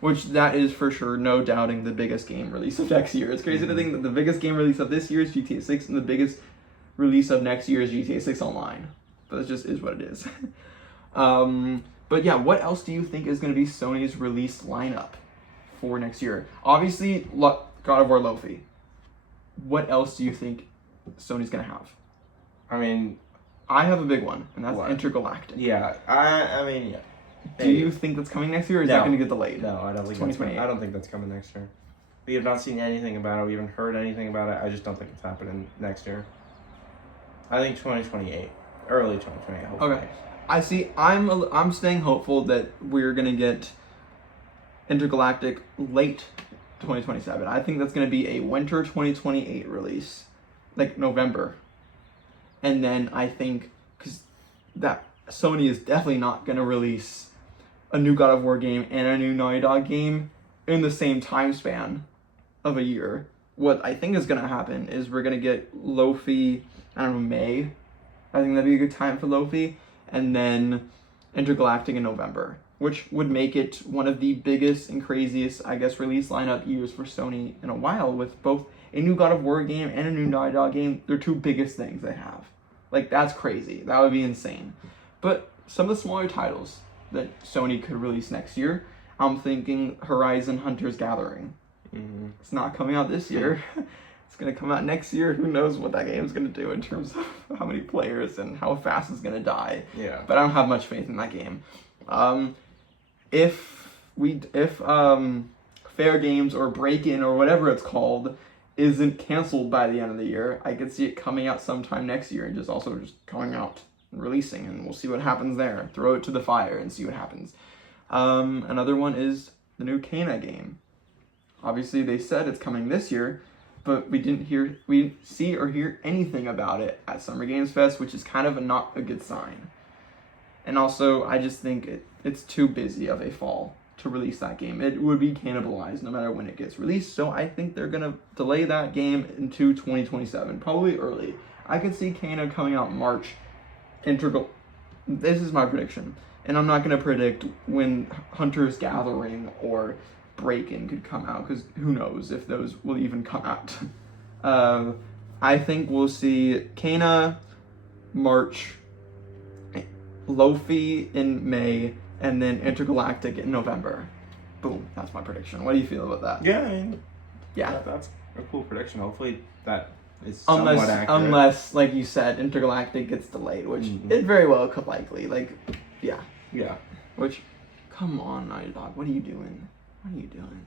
Which that is for sure, no doubting, the biggest game release of next year. It's crazy to think that the biggest game release of this year is GTA 6 and the biggest release of next year is GTA 6 Online. But it just is what it is. But yeah, what else do you think is going to be Sony's release lineup for next year? Obviously, God of War Lofi. What else do you think Sony's going to have? I mean, I have a big one, and that's what? Intergalactic. Yeah, I mean, yeah. Do you think that's coming next year, or is that going to get delayed? No, I don't think that's coming next year. We have not seen anything about it. We haven't heard anything about it. I just don't think it's happening next year. I think 2028, early 2028. Hopefully. Okay, I see. I'm staying hopeful that we're going to get Intergalactic late 2027. I think that's going to be a winter 2028 release, like November. And then I think, because that Sony is definitely not going to release a new God of War game and a new Naughty Dog game in the same time span of a year. What I think is going to happen is we're going to get Lofi, I don't know, May. I think that'd be a good time for Lofi. And then Intergalactic in November, which would make it one of the biggest and craziest, I guess, release lineup years for Sony in a while, with both a new God of War game and a new Naughty Dog game. They're two biggest things they have. Like, that's crazy. That would be insane. But some of the smaller titles that Sony could release next year, I'm thinking Horizon Hunter's Gathering. Mm-hmm. It's not coming out this year. It's going to come out next year. Who knows what that game's going to do in terms of how many players and how fast it's going to die. Yeah. But I don't have much faith in that game. If Fair Games or Break-In or whatever it's called isn't canceled by the end of the year, I could see it coming out sometime next year and just coming out and releasing, and we'll see what happens there. Throw it to the fire and see what happens. Another one is the new Kana game. Obviously, they said it's coming this year, but we didn't see or hear anything about it at Summer Games Fest, which is kind of not a good sign. And also, I just think it's too busy of a fall to release that game. It would be cannibalized no matter when it gets released, so I think they're going to delay that game into 2027, probably early. I could see Kana coming out March. This is my prediction, and I'm not going to predict when Hunter's Gathering or Break-In could come out, because who knows if those will even come out. I think we'll see Kana March, Lofi in May, and then Intergalactic in November. Boom, that's my prediction. What do you feel about that? Yeah, I mean, yeah, that's a cool prediction. Hopefully that is somewhat accurate. Unless, like you said, Intergalactic gets delayed, which it very well could likely. Yeah. Which, come on, Naughty Dog, what are you doing? What are you doing?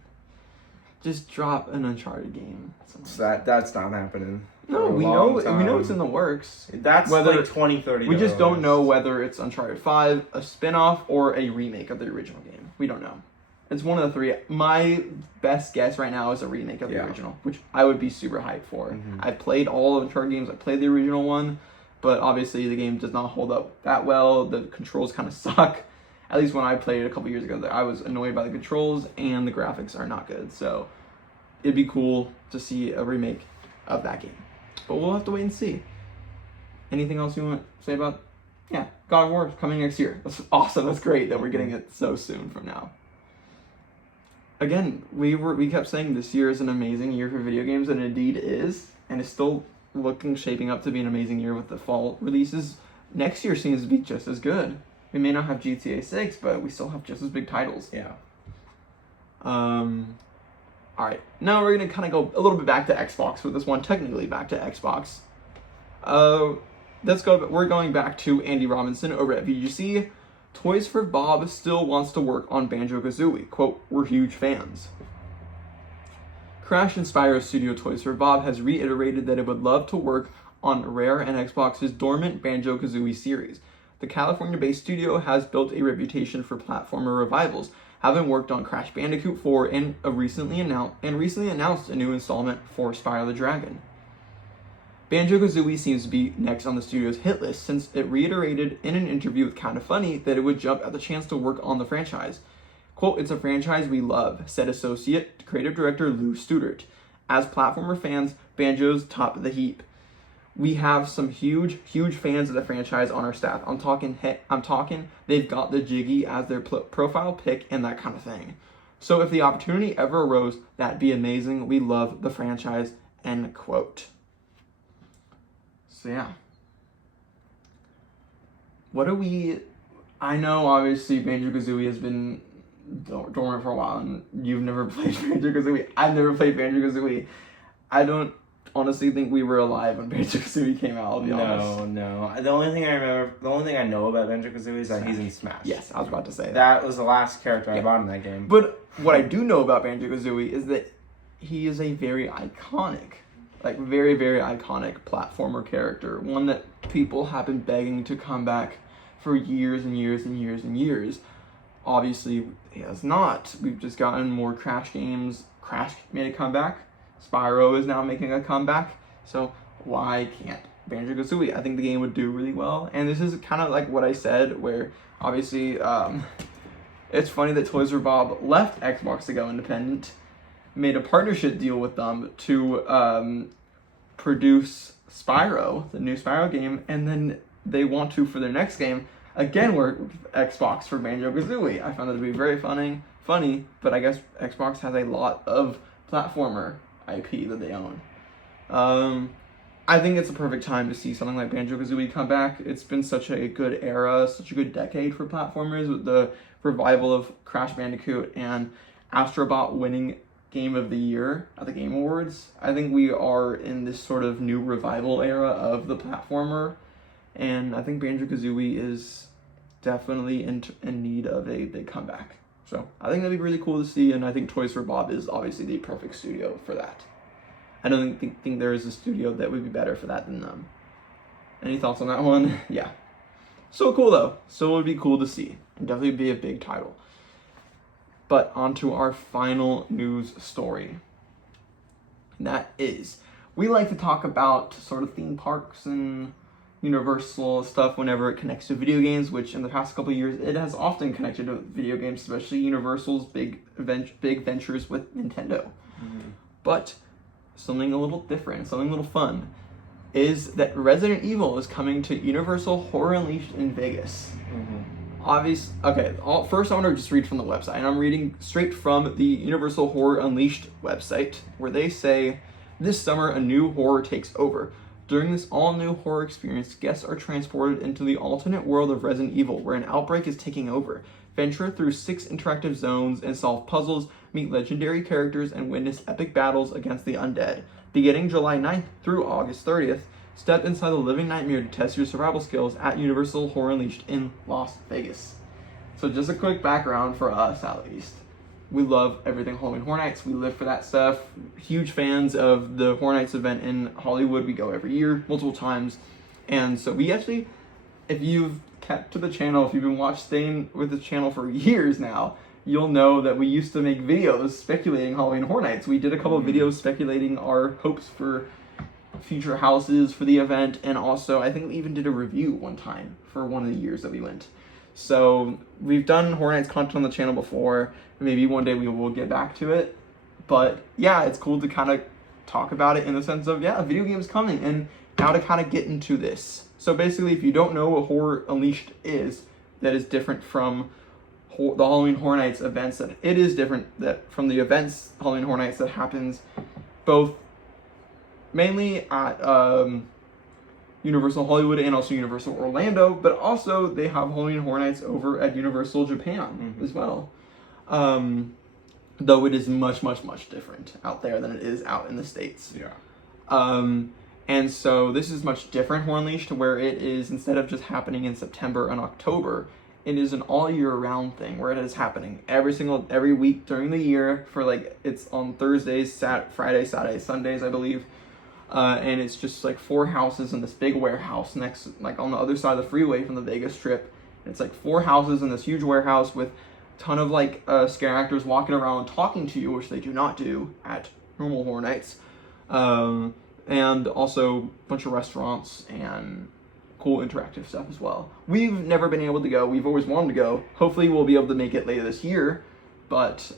Just drop an Uncharted game. So that's not happening. No, we know it's in the works. That's whether like $20-30. We just don't know whether it's Uncharted 5, a spin-off, or a remake of the original game. We don't know. It's one of the three. My best guess right now is a remake of the original, which I would be super hyped for. Mm-hmm. I played all of Uncharted games. I played the original one, but obviously the game does not hold up that well. The controls kind of suck. At least when I played it a couple years ago, I was annoyed by the controls, and the graphics are not good. So it'd be cool to see a remake of that game. But we'll have to wait and see. Anything else you want to say about? Yeah, God of War is coming next year. That's awesome. That's great that we're getting it so soon from now. Again, we kept saying this year is an amazing year for video games, and indeed is, and it's still shaping up to be an amazing year with the fall releases. Next year seems to be just as good. We may not have GTA 6, but we still have just as big titles. Yeah. Alright, now we're going to kind of go a little bit back to Xbox with this one, technically back to Xbox. We're going back to Andy Robinson over at VGC. Toys for Bob still wants to work on Banjo-Kazooie. Quote, "We're huge fans." Crash and Spyro Studio Toys for Bob has reiterated that it would love to work on Rare and Xbox's dormant Banjo-Kazooie series. The California-based studio has built a reputation for platformer revivals, having worked on Crash Bandicoot 4 and recently announced a new installment for Spyro the Dragon. Banjo-Kazooie seems to be next on the studio's hit list, since it reiterated in an interview with KindaFunny that it would jump at the chance to work on the franchise. Quote, "It's a franchise we love," said Associate Creative Director Lou Studert. "As platformer fans, Banjo's top of the heap. We have some huge fans of the franchise on our staff. I'm talking they've got the Jiggy as their profile pick and that kind of thing. So if the opportunity ever arose, that'd be amazing. We love the franchise," end quote. So yeah. I know obviously Banjo-Kazooie has been dormant for a while, and you've never played Banjo-Kazooie. I've never played Banjo-Kazooie. I don't honestly think we were alive when Banjo-Kazooie came out, I'll be honest. No. The only thing I know about Banjo-Kazooie is that he's in Smash. Yes, I was about to say that. That was the last character I bought in that game. But what I do know about Banjo-Kazooie is that he is a very iconic, very, very iconic platformer character. One that people have been begging to come back for years and years and years and years. Obviously, he has not. We've just gotten more Crash games. Crash made a comeback. Spyro is now making a comeback, so why can't Banjo-Kazooie? I think the game would do really well, and this is kind of like what I said, where obviously It's funny that Toys for Bob left Xbox to go independent, made a partnership deal with them to produce Spyro, the new Spyro game, and then they want to, for their next game, again work with Xbox for Banjo-Kazooie. I found that to be very funny, but I guess Xbox has a lot of platformer IP that they own. I think it's a perfect time to see something like Banjo-Kazooie come back. It's been such a good era, such a good decade for platformers, with the revival of Crash Bandicoot and Astrobot winning Game of the Year at the Game Awards. I think we are in this sort of new revival era of the platformer, and I think Banjo-Kazooie is definitely in need of a big comeback. So I think that'd be really cool to see, and I think Toys for Bob is obviously the perfect studio for that. I don't think there is a studio that would be better for that than them. Any thoughts on that one? Yeah. So cool though. So it would be cool to see. It'd definitely be a big title. But on to our final news story. And that is, we like to talk about sort of theme parks and Universal stuff whenever it connects to video games, which in the past couple of years, it has often connected to video games, especially Universal's big ventures with Nintendo. Mm-hmm. But something a little different, something a little fun, is that Resident Evil is coming to Universal Horror Unleashed in Vegas. Mm-hmm. First I want to just read from the website, and I'm reading straight from the Universal Horror Unleashed website, where they say, this summer a new horror takes over. During this all-new horror experience, guests are transported into the alternate world of Resident Evil, where an outbreak is taking over. Venture through 6 interactive zones and solve puzzles, meet legendary characters, and witness epic battles against the undead. Beginning July 9th through August 30th, step inside the living nightmare to test your survival skills at Universal Horror Unleashed in Las Vegas. So just a quick background for us, at least. We love everything Halloween Horror Nights. We live for that stuff. Huge fans of the Horror Nights event in Hollywood. We go every year, multiple times. And so we actually, if you've kept to the channel, if you've been staying with the channel for years now, you'll know that we used to make videos speculating Halloween Horror Nights. We did a couple of videos speculating our hopes for future houses for the event, and also I think we even did a review one time for one of the years that we went. So we've done Horror Nights content on the channel before. Maybe one day we will get back to it. But yeah, it's cool to kind of talk about it in the sense of, yeah, a video game is coming, and now to kind of get into this. So basically, if you don't know what Horror Unleashed is, that is different from the Halloween Horror Nights events, that it is different from the events Halloween Horror Nights that happens both mainly at Universal Hollywood and also Universal Orlando, but also they have Halloween Horror Nights over at Universal Japan as well. Though it is much, much, much different out there than it is out in the States. Yeah. And so this is much different Horror Unleashed, where it is, instead of just happening in September and October, it is an all year round thing where it is happening every week during the year for it's on Thursdays, Fridays, Saturdays, Sundays, I believe. And it's just 4 houses in this big warehouse next, on the other side of the freeway from the Vegas Strip. And it's 4 houses in this huge warehouse with a ton of scare actors walking around talking to you, which they do not do at normal Horror Nights. And also a bunch of restaurants and cool interactive stuff as well. We've never been able to go. We've always wanted to go. Hopefully we'll be able to make it later this year. But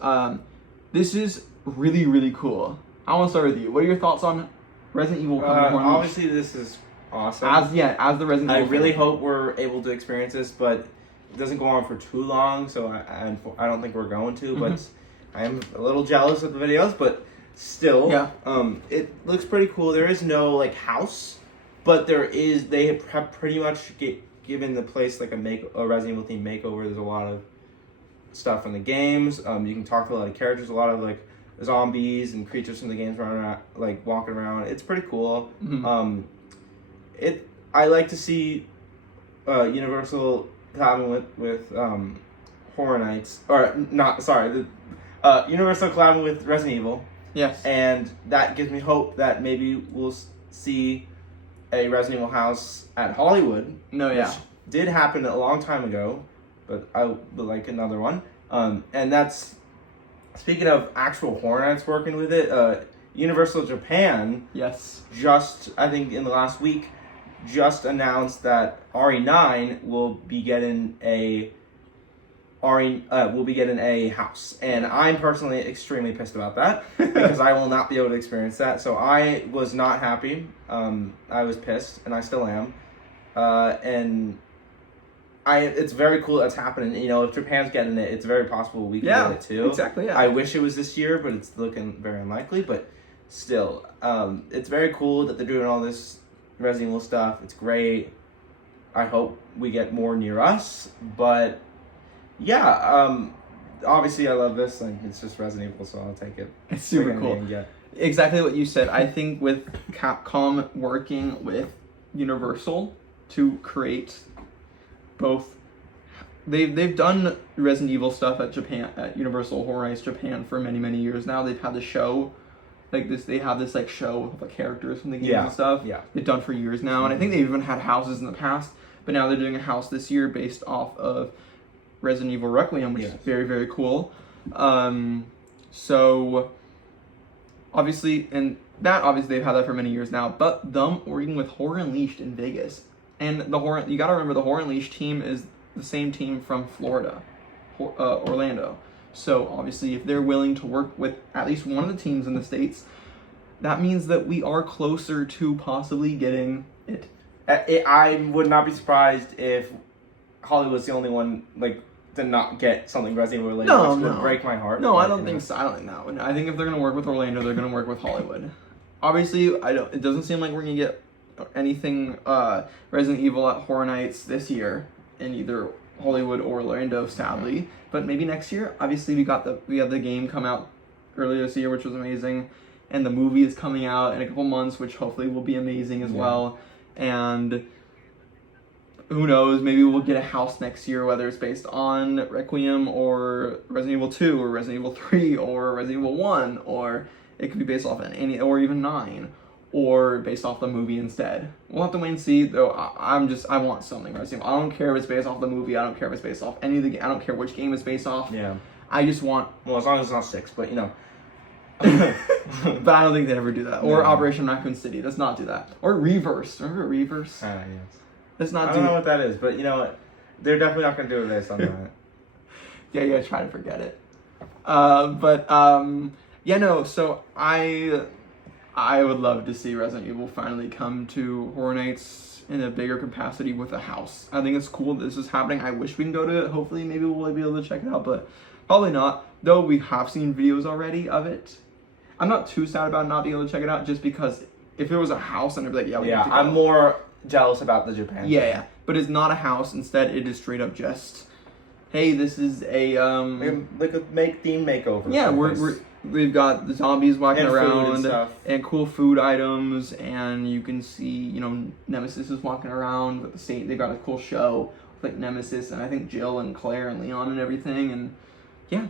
this is really, really cool. I want to start with you. What are your thoughts on Resident Evil coming? Obviously, this is awesome. As the Resident Evil. I really hope we're able to experience this, but it doesn't go on for too long, so I don't think we're going to. But I am a little jealous of the videos, but still, yeah. It looks pretty cool. There is no house, but they have pretty much given the place a Resident Evil themed makeover. There's a lot of stuff in the games. You can talk to a lot of characters, a lot of zombies and creatures from the games running around, walking around. It's pretty cool. I like to see Universal collabing with Horror Nights, Universal collabing with Resident Evil. Yes. And that gives me hope that maybe we'll see a Resident Evil house at Hollywood. No, yeah. Which did happen a long time ago, but I would like another one. And that's, speaking of actual Horror Nights working with it, Universal Japan, yes, just, I think in the last week, just announced that RE9 will be getting a will be getting a house, and I'm personally extremely pissed about that because I will not be able to experience that. So I was not happy. I was pissed, and I still am. And it's very cool that's happening. You know, if Japan's getting it, it's very possible we can get it too. Exactly. Yeah. I wish it was this year, but it's looking very unlikely. But still, it's very cool that they're doing all this Resident Evil stuff. It's great. I hope we get more near us, but. Yeah, obviously I love this. Like, it's just Resident Evil, so I'll take it. It's super cool. Exactly what you said. I think with Capcom working with Universal to create both, they've done Resident Evil stuff at Universal Horror Nights Japan for many years now. They've had the show like this. They have this like show with the characters from the games and stuff. Yeah, they've done for years now, and I think they've even had houses in the past. But now they're doing a house this year based off of Resident Evil Requiem, which is very cool. So obviously they've had that for many years now, but them working with Horror Unleashed in Vegas, and you gotta remember the Horror Unleashed team is the same team from Florida, Orlando. So obviously if they're willing to work with at least one of the teams in the States, that means that we are closer to possibly getting it. I would not be surprised if Hollywood's the only one to not get something Resident Evil related, which would break my heart. No, I don't think so. I don't think that one. I think if they're gonna work with Orlando, they're gonna work with Hollywood. Obviously, it doesn't seem like we're gonna get anything Resident Evil at Horror Nights this year in either Hollywood or Orlando, sadly. But maybe next year. Obviously, we had the game come out earlier this year, which was amazing, and the movie is coming out in a couple months, which hopefully will be amazing as well. And who knows, maybe we'll get a house next year, whether it's based on Requiem or Resident Evil 2 or Resident Evil 3 or Resident Evil 1, or it could be based off any, or even 9, or based off the movie instead. We'll have to wait and see, though. I want something Resident Evil. I don't care if it's based off the movie, I don't care if it's based off any of the, I don't care which game it's based off. Yeah. I just want... Well, as long as it's not 6, but you know. But I don't think they'd ever do that. Or Operation Raccoon City, let's not do that. Or Reverse, remember Reverse? Yes. Let's not I don't know what that is, but you know what? They're definitely not going to do it based on that. Yeah, you gotta try to forget it. So I would love to see Resident Evil finally come to Horror Nights in a bigger capacity with a house. I think it's cool that this is happening. I wish we can go to it. Hopefully, maybe we'll be able to check it out, but probably not. Though we have seen videos already of it. I'm not too sad about not being able to check it out, just because if it was a house, then I'd be like, we have to go. I'm more jealous about the Japan. Yeah, but it's not a house. Instead, it is straight up just, hey, this is a like a theme makeover. Yeah, we've got the zombies walking around and cool food items, and you can see Nemesis is walking around with they've got a cool show with like Nemesis and I think Jill and Claire and Leon and everything, and yeah,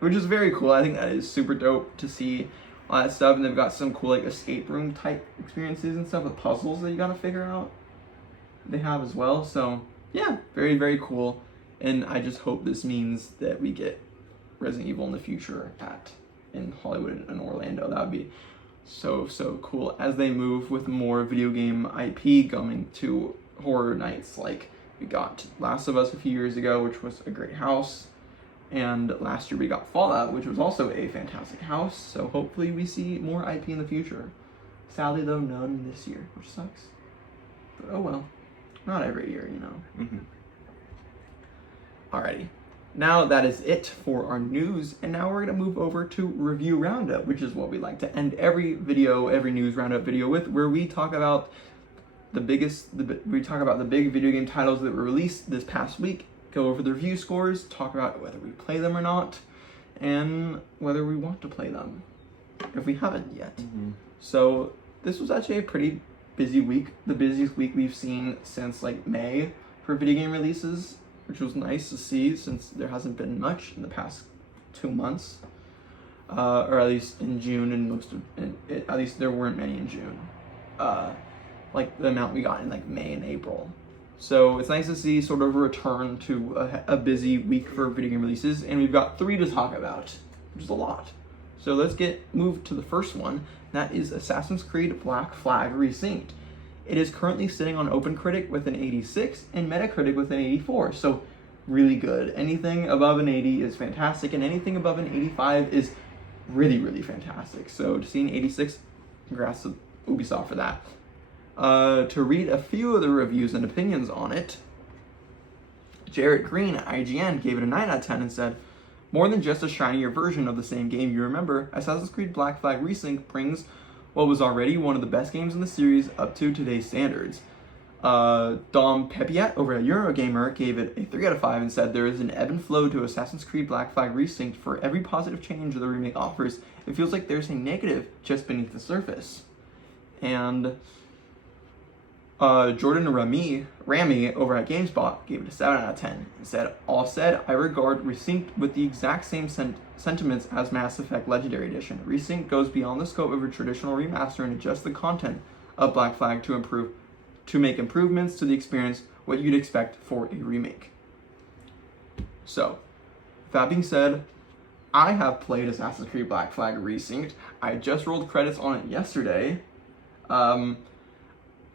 which is very cool. I think that is super dope to see all that stuff, and they've got some cool like escape room type experiences and stuff with puzzles that you gotta figure out. They have as well, so yeah, very cool. And I just hope this means that we get Resident Evil in the future in Hollywood and Orlando. That would be so cool as they move with more video game IP coming to Horror Nights. Like we got Last of Us a few years ago, which was a great house. And last year we got Fallout, which was also a fantastic house. So hopefully we see more IP in the future. Sadly though, none this year, which sucks. But oh well. Not every year, Mm-hmm. Alrighty. Now that is it for our news, and now we're going to move over to Review Roundup, which is what we like to end every news roundup video with, where we talk about the big video game titles that were released this past week, go over the review scores, talk about whether we play them or not, and whether we want to play them, if we haven't yet. Mm-hmm. So this was actually a pretty busy week, the busiest week we've seen since like May for video game releases, which was nice to see since there hasn't been much in the past 2 months, or at least in June, and at least there weren't many in June, like the amount we got in like May and April. So it's nice to see sort of a return to a busy week for video game releases, and we've got 3 to talk about, which is a lot. So let's move to the first one. That is Assassin's Creed Black Flag Resynced. It is currently sitting on OpenCritic with an 86 and Metacritic with an 84. So really good. Anything above an 80 is fantastic, and anything above an 85 is really, really fantastic. So to see an 86, congrats to Ubisoft for that. To read a few of the reviews and opinions on it, Jarrett Green, IGN, gave it a 9 out of 10 and said, more than just a shinier version of the same game you remember, Assassin's Creed Black Flag Resync brings what was already one of the best games in the series up to today's standards. Dom Pepiat over at Eurogamer gave it a 3 out of 5 and said there is an ebb and flow to Assassin's Creed Black Flag Resync. For every positive change the remake offers, it feels like there's a negative just beneath the surface. And Jordan Ramy over at GameSpot gave it a 7 out of 10 and said, all said, I regard Resync with the exact same sentiments as Mass Effect Legendary Edition. Resync goes beyond the scope of a traditional remaster and adjusts the content of Black Flag to make improvements to the experience what you'd expect for a remake. So, that being said, I have played Assassin's Creed Black Flag Resynced. I just rolled credits on it yesterday.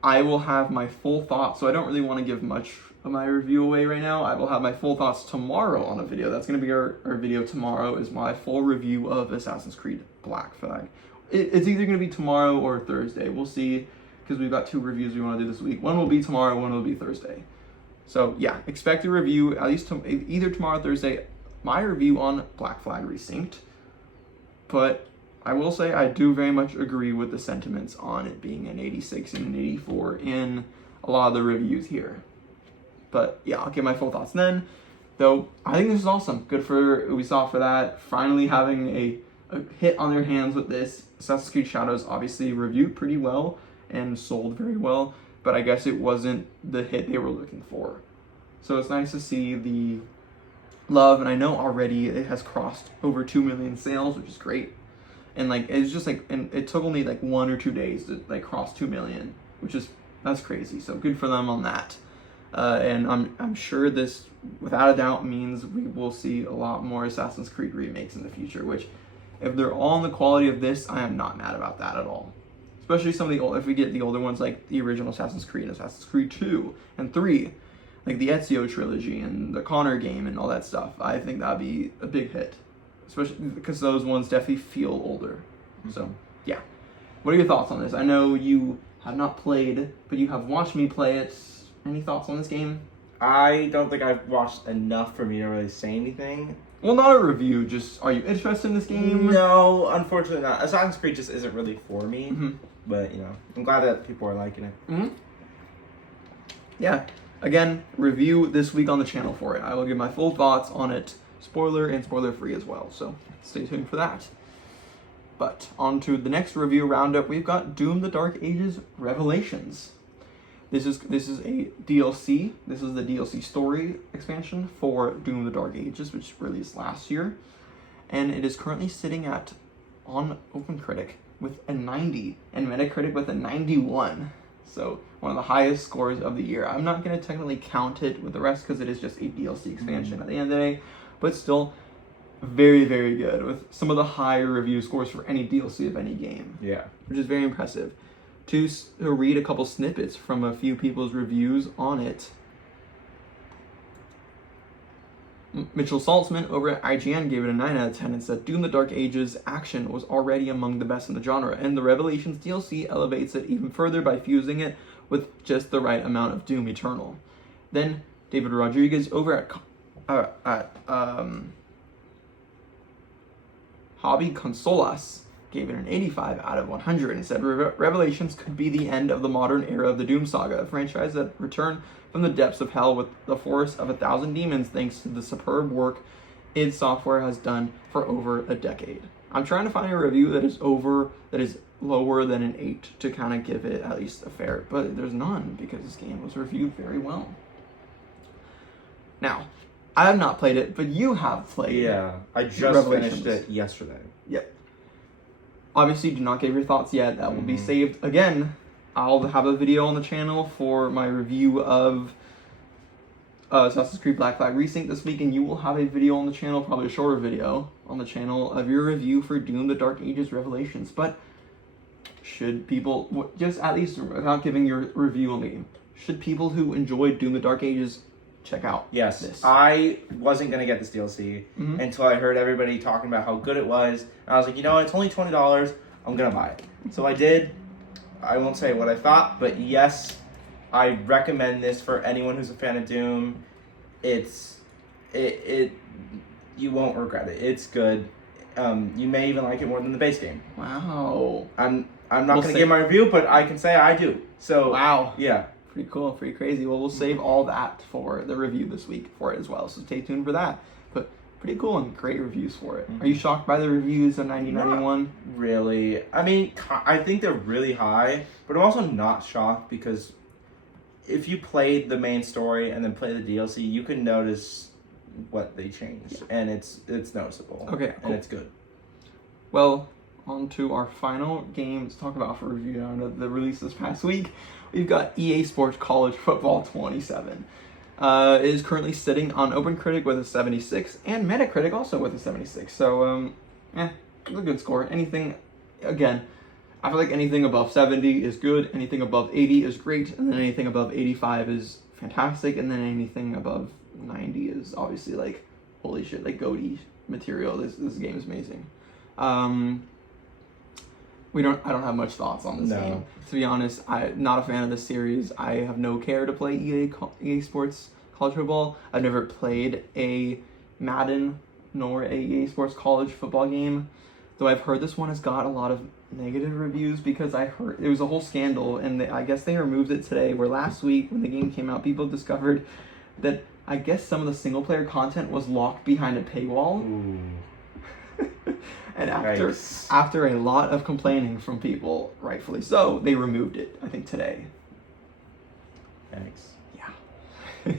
I will have my full thoughts, so I don't really want to give much of my review away right now. I will have my full thoughts tomorrow on a video. That's going to be our video tomorrow, is my full review of Assassin's Creed Black Flag. It's either going to be tomorrow or Thursday. We'll see, because we've got 2 reviews we want to do this week. One will be tomorrow, one will be Thursday. So yeah, expect a review at least either tomorrow or Thursday, my review on Black Flag Resynced. But I will say I do very much agree with the sentiments on it being an 86 and an 84 in a lot of the reviews here. But yeah, I'll give my full thoughts then. Though, I think this is awesome. Good for Ubisoft for that. Finally having a hit on their hands with this. Assassin's Creed Shadows obviously reviewed pretty well and sold very well, but I guess it wasn't the hit they were looking for. So it's nice to see the love, and I know already it has crossed over 2 million sales, which is great. And like, it's just like, and it took only like 1 or 2 days to like cross 2 million, that's crazy. So good for them on that. And I'm sure this, without a doubt, means we will see a lot more Assassin's Creed remakes in the future, which, if they're all in the quality of this, I am not mad about that at all. Especially some of the old, if we get the older ones like the original Assassin's Creed, Assassin's Creed 2 and 3, like the Ezio trilogy and the Connor game and all that stuff, I think that'd be a big hit. Especially because those ones definitely feel older. So, yeah. What are your thoughts on this? I know you have not played, but you have watched me play it. Any thoughts on this game? I don't think I've watched enough for me to really say anything. Well, not a review, just are you interested in this game? No, unfortunately not. Assassin's Creed just isn't really for me. Mm-hmm. But, you know, I'm glad that people are liking it. Mm-hmm. Yeah. Again, review this week on the channel for it. I will give my full thoughts on it, spoiler and spoiler free as well, so stay tuned for that. But on to the next review roundup, we've got Doom: The Dark Ages Revelations. This is a DLC. This is the DLC story expansion for Doom: The Dark Ages, which released last year, and it is currently sitting on OpenCritic with a 90 and Metacritic with a 91. So one of the highest scores of the year. I'm not going to technically count it with the rest because it is just a DLC expansion at the end of the day, but still very, very good, with some of the higher review scores for any DLC of any game. Yeah. Which is very impressive. To read a couple snippets from a few people's reviews on it. Mitchell Saltzman over at IGN gave it a 9 out of 10 and said, Doom: The Dark Ages action was already among the best in the genre, and the Revelations DLC elevates it even further by fusing it with just the right amount of Doom Eternal. Then David Rodriguez over at Hobby Consolas gave it an 85 out of 100 and said Revelations could be the end of the modern era of the Doom saga, a franchise that returned from the depths of hell with the force of 1,000 demons thanks to the superb work id Software has done for over a decade. I'm trying to find a review that is lower than an 8 to kind of give it at least a fair, but there's none because this game was reviewed very well. Now, I have not played it, but you have played. Yeah, I just finished it yesterday. Yep. Obviously, do not give your thoughts yet. That will be saved. Again, I'll have a video on the channel for my review of Assassin's Creed Black Flag Resync this week, and you will have a video on the channel, probably a shorter video on the channel, of your review for Doom: The Dark Ages Revelations. But should people, just at least without giving your review on the game, should people who enjoyed Doom: The Dark Ages check out Yes, this. I wasn't going to get this DLC until I heard everybody talking about how good it was. And I was like, you know what, it's only $20. I'm going to buy it. So I did. I won't say what I thought, but yes, I recommend this for anyone who's a fan of Doom. You won't regret it. It's good. You may even like it more than the base game. Wow. I'm not going to give my review, but I can say I do. So wow. Yeah. Pretty cool, pretty crazy. Well, we'll save all that for the review this week for it as well, so stay tuned for that. But pretty cool and great reviews for it. Are you shocked by the reviews of 9091? Not really. I mean, I think they're really high, but I'm also not shocked because if you played the main story and then play the DLC, you can notice what they changed, and it's noticeable. Okay, cool. And it's good. Well, on to our final game to talk about for review on the release this past week. We've got EA Sports College Football 27. It is currently sitting on OpenCritic with a 76 and Metacritic also with a 76. So, it's a good score. Anything, again, I feel like anything above 70 is good, anything above 80 is great, and then anything above 85 is fantastic, and then anything above 90 is obviously like, holy shit, like GOAT material. This game is amazing. I don't have much thoughts on this game. To be honest, I'm not a fan of this series. I have no care to play EA Sports College Football. I've never played a Madden nor a EA Sports College Football game, though I've heard this one has got a lot of negative reviews because I heard it was a whole scandal, and I guess they removed it today, where last week when the game came out, people discovered that I guess some of the single player content was locked behind a paywall. Ooh. And after a lot of complaining from people, rightfully so, they removed it, I think, today. Yikes. Yeah.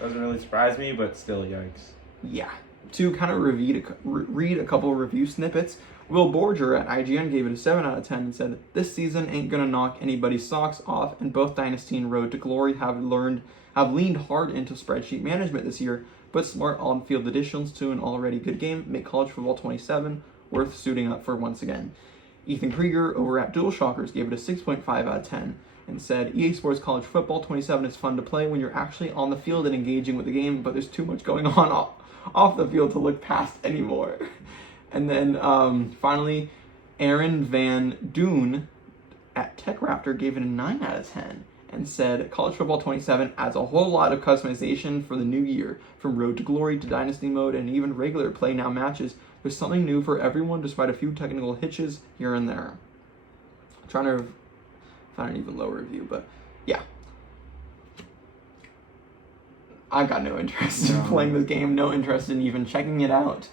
Doesn't really surprise me, but still, yikes. Yeah. To kind of read a couple of review snippets, Will Borger at IGN gave it a 7 out of 10 and said, "This season ain't gonna knock anybody's socks off, and both Dynasty and Road to Glory have leaned hard into spreadsheet management this year, but smart on-field additions to an already good game make College Football 27 worth suiting up for once again." Ethan Krieger over at DualShockers gave it a 6.5 out of 10 and said, "EA Sports College Football 27 is fun to play when you're actually on the field and engaging with the game, but there's too much going on off the field to look past anymore." And then finally, Aaron Van Doon at TechRaptor gave it a 9 out of 10 and said, "College Football 27 adds a whole lot of customization for the new year, from Road to Glory to Dynasty mode and even regular play now matches. There's something new for everyone despite a few technical hitches here and there." I'm trying to find an even lower review, but yeah. I got no interest in playing this game, no interest in even checking it out.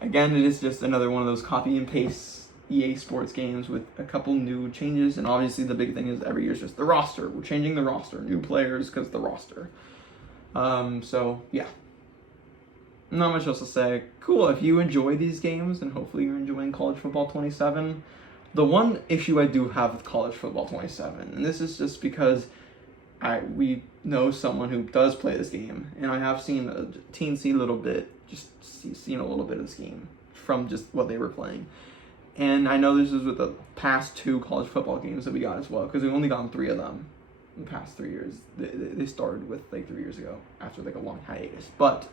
Again, it is just another one of those copy and paste EA Sports games with a couple new changes, and obviously the big thing is every year is just the roster. We're changing the roster, new players because the roster. So yeah, not much else to say. Cool, if you enjoy these games, and hopefully you're enjoying College Football 27. The one issue I do have with College Football 27, and this is just because we know someone who does play this game, and I have seen a teensy little bit, seen a little bit of this game from just what they were playing. And I know this is with the past 2 college football games that we got as well, because we've only gotten 3 of them in the past 3 years. They started with like 3 years ago after like a long hiatus. But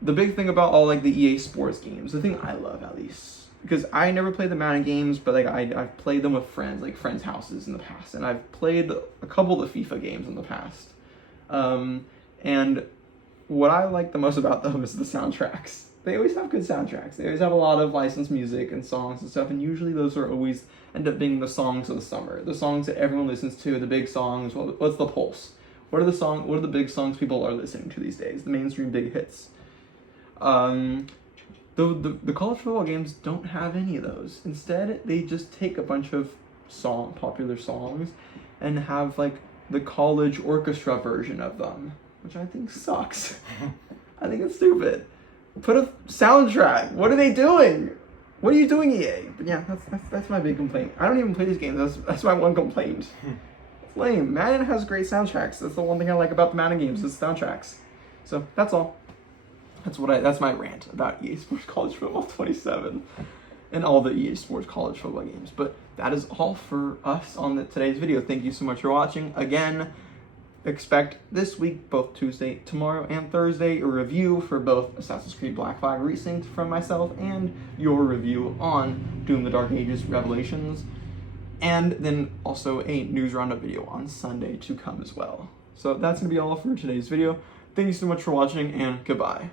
the big thing about all like the EA Sports games, the thing I love at least, because I never played the Madden games, but like I've played them with friends, like friends' houses in the past, and I've played a couple of the FIFA games in the past. And what I like the most about them is the soundtracks. They always have good soundtracks. They always have a lot of licensed music and songs and stuff, and usually those are always end up being the songs of the summer, the songs that everyone listens to, the big songs. What's the pulse? What are the big songs people are listening to these days? The mainstream big hits. The college football games don't have any of those. Instead, they just take a bunch of popular songs and have like the college orchestra version of them, which I think sucks. I think it's stupid. Put a soundtrack. What are they doing? What are you doing, EA? But yeah, that's my big complaint. I don't even play these games. That's my one complaint. It's lame. Madden has great soundtracks. That's the one thing I like about the Madden games is soundtracks. So that's all. That's my rant about EA Sports College Football 27 and all the EA Sports College Football games. But that is all for us on today's video. Thank you so much for watching. Again, expect this week, both Tuesday, tomorrow, and Thursday, a review for both Assassin's Creed Black Flag Resynced from myself and your review on Doom the Dark Ages Revelations, and then also a news roundup video on Sunday to come as well. So that's going to be all for today's video. Thank you so much for watching, and goodbye.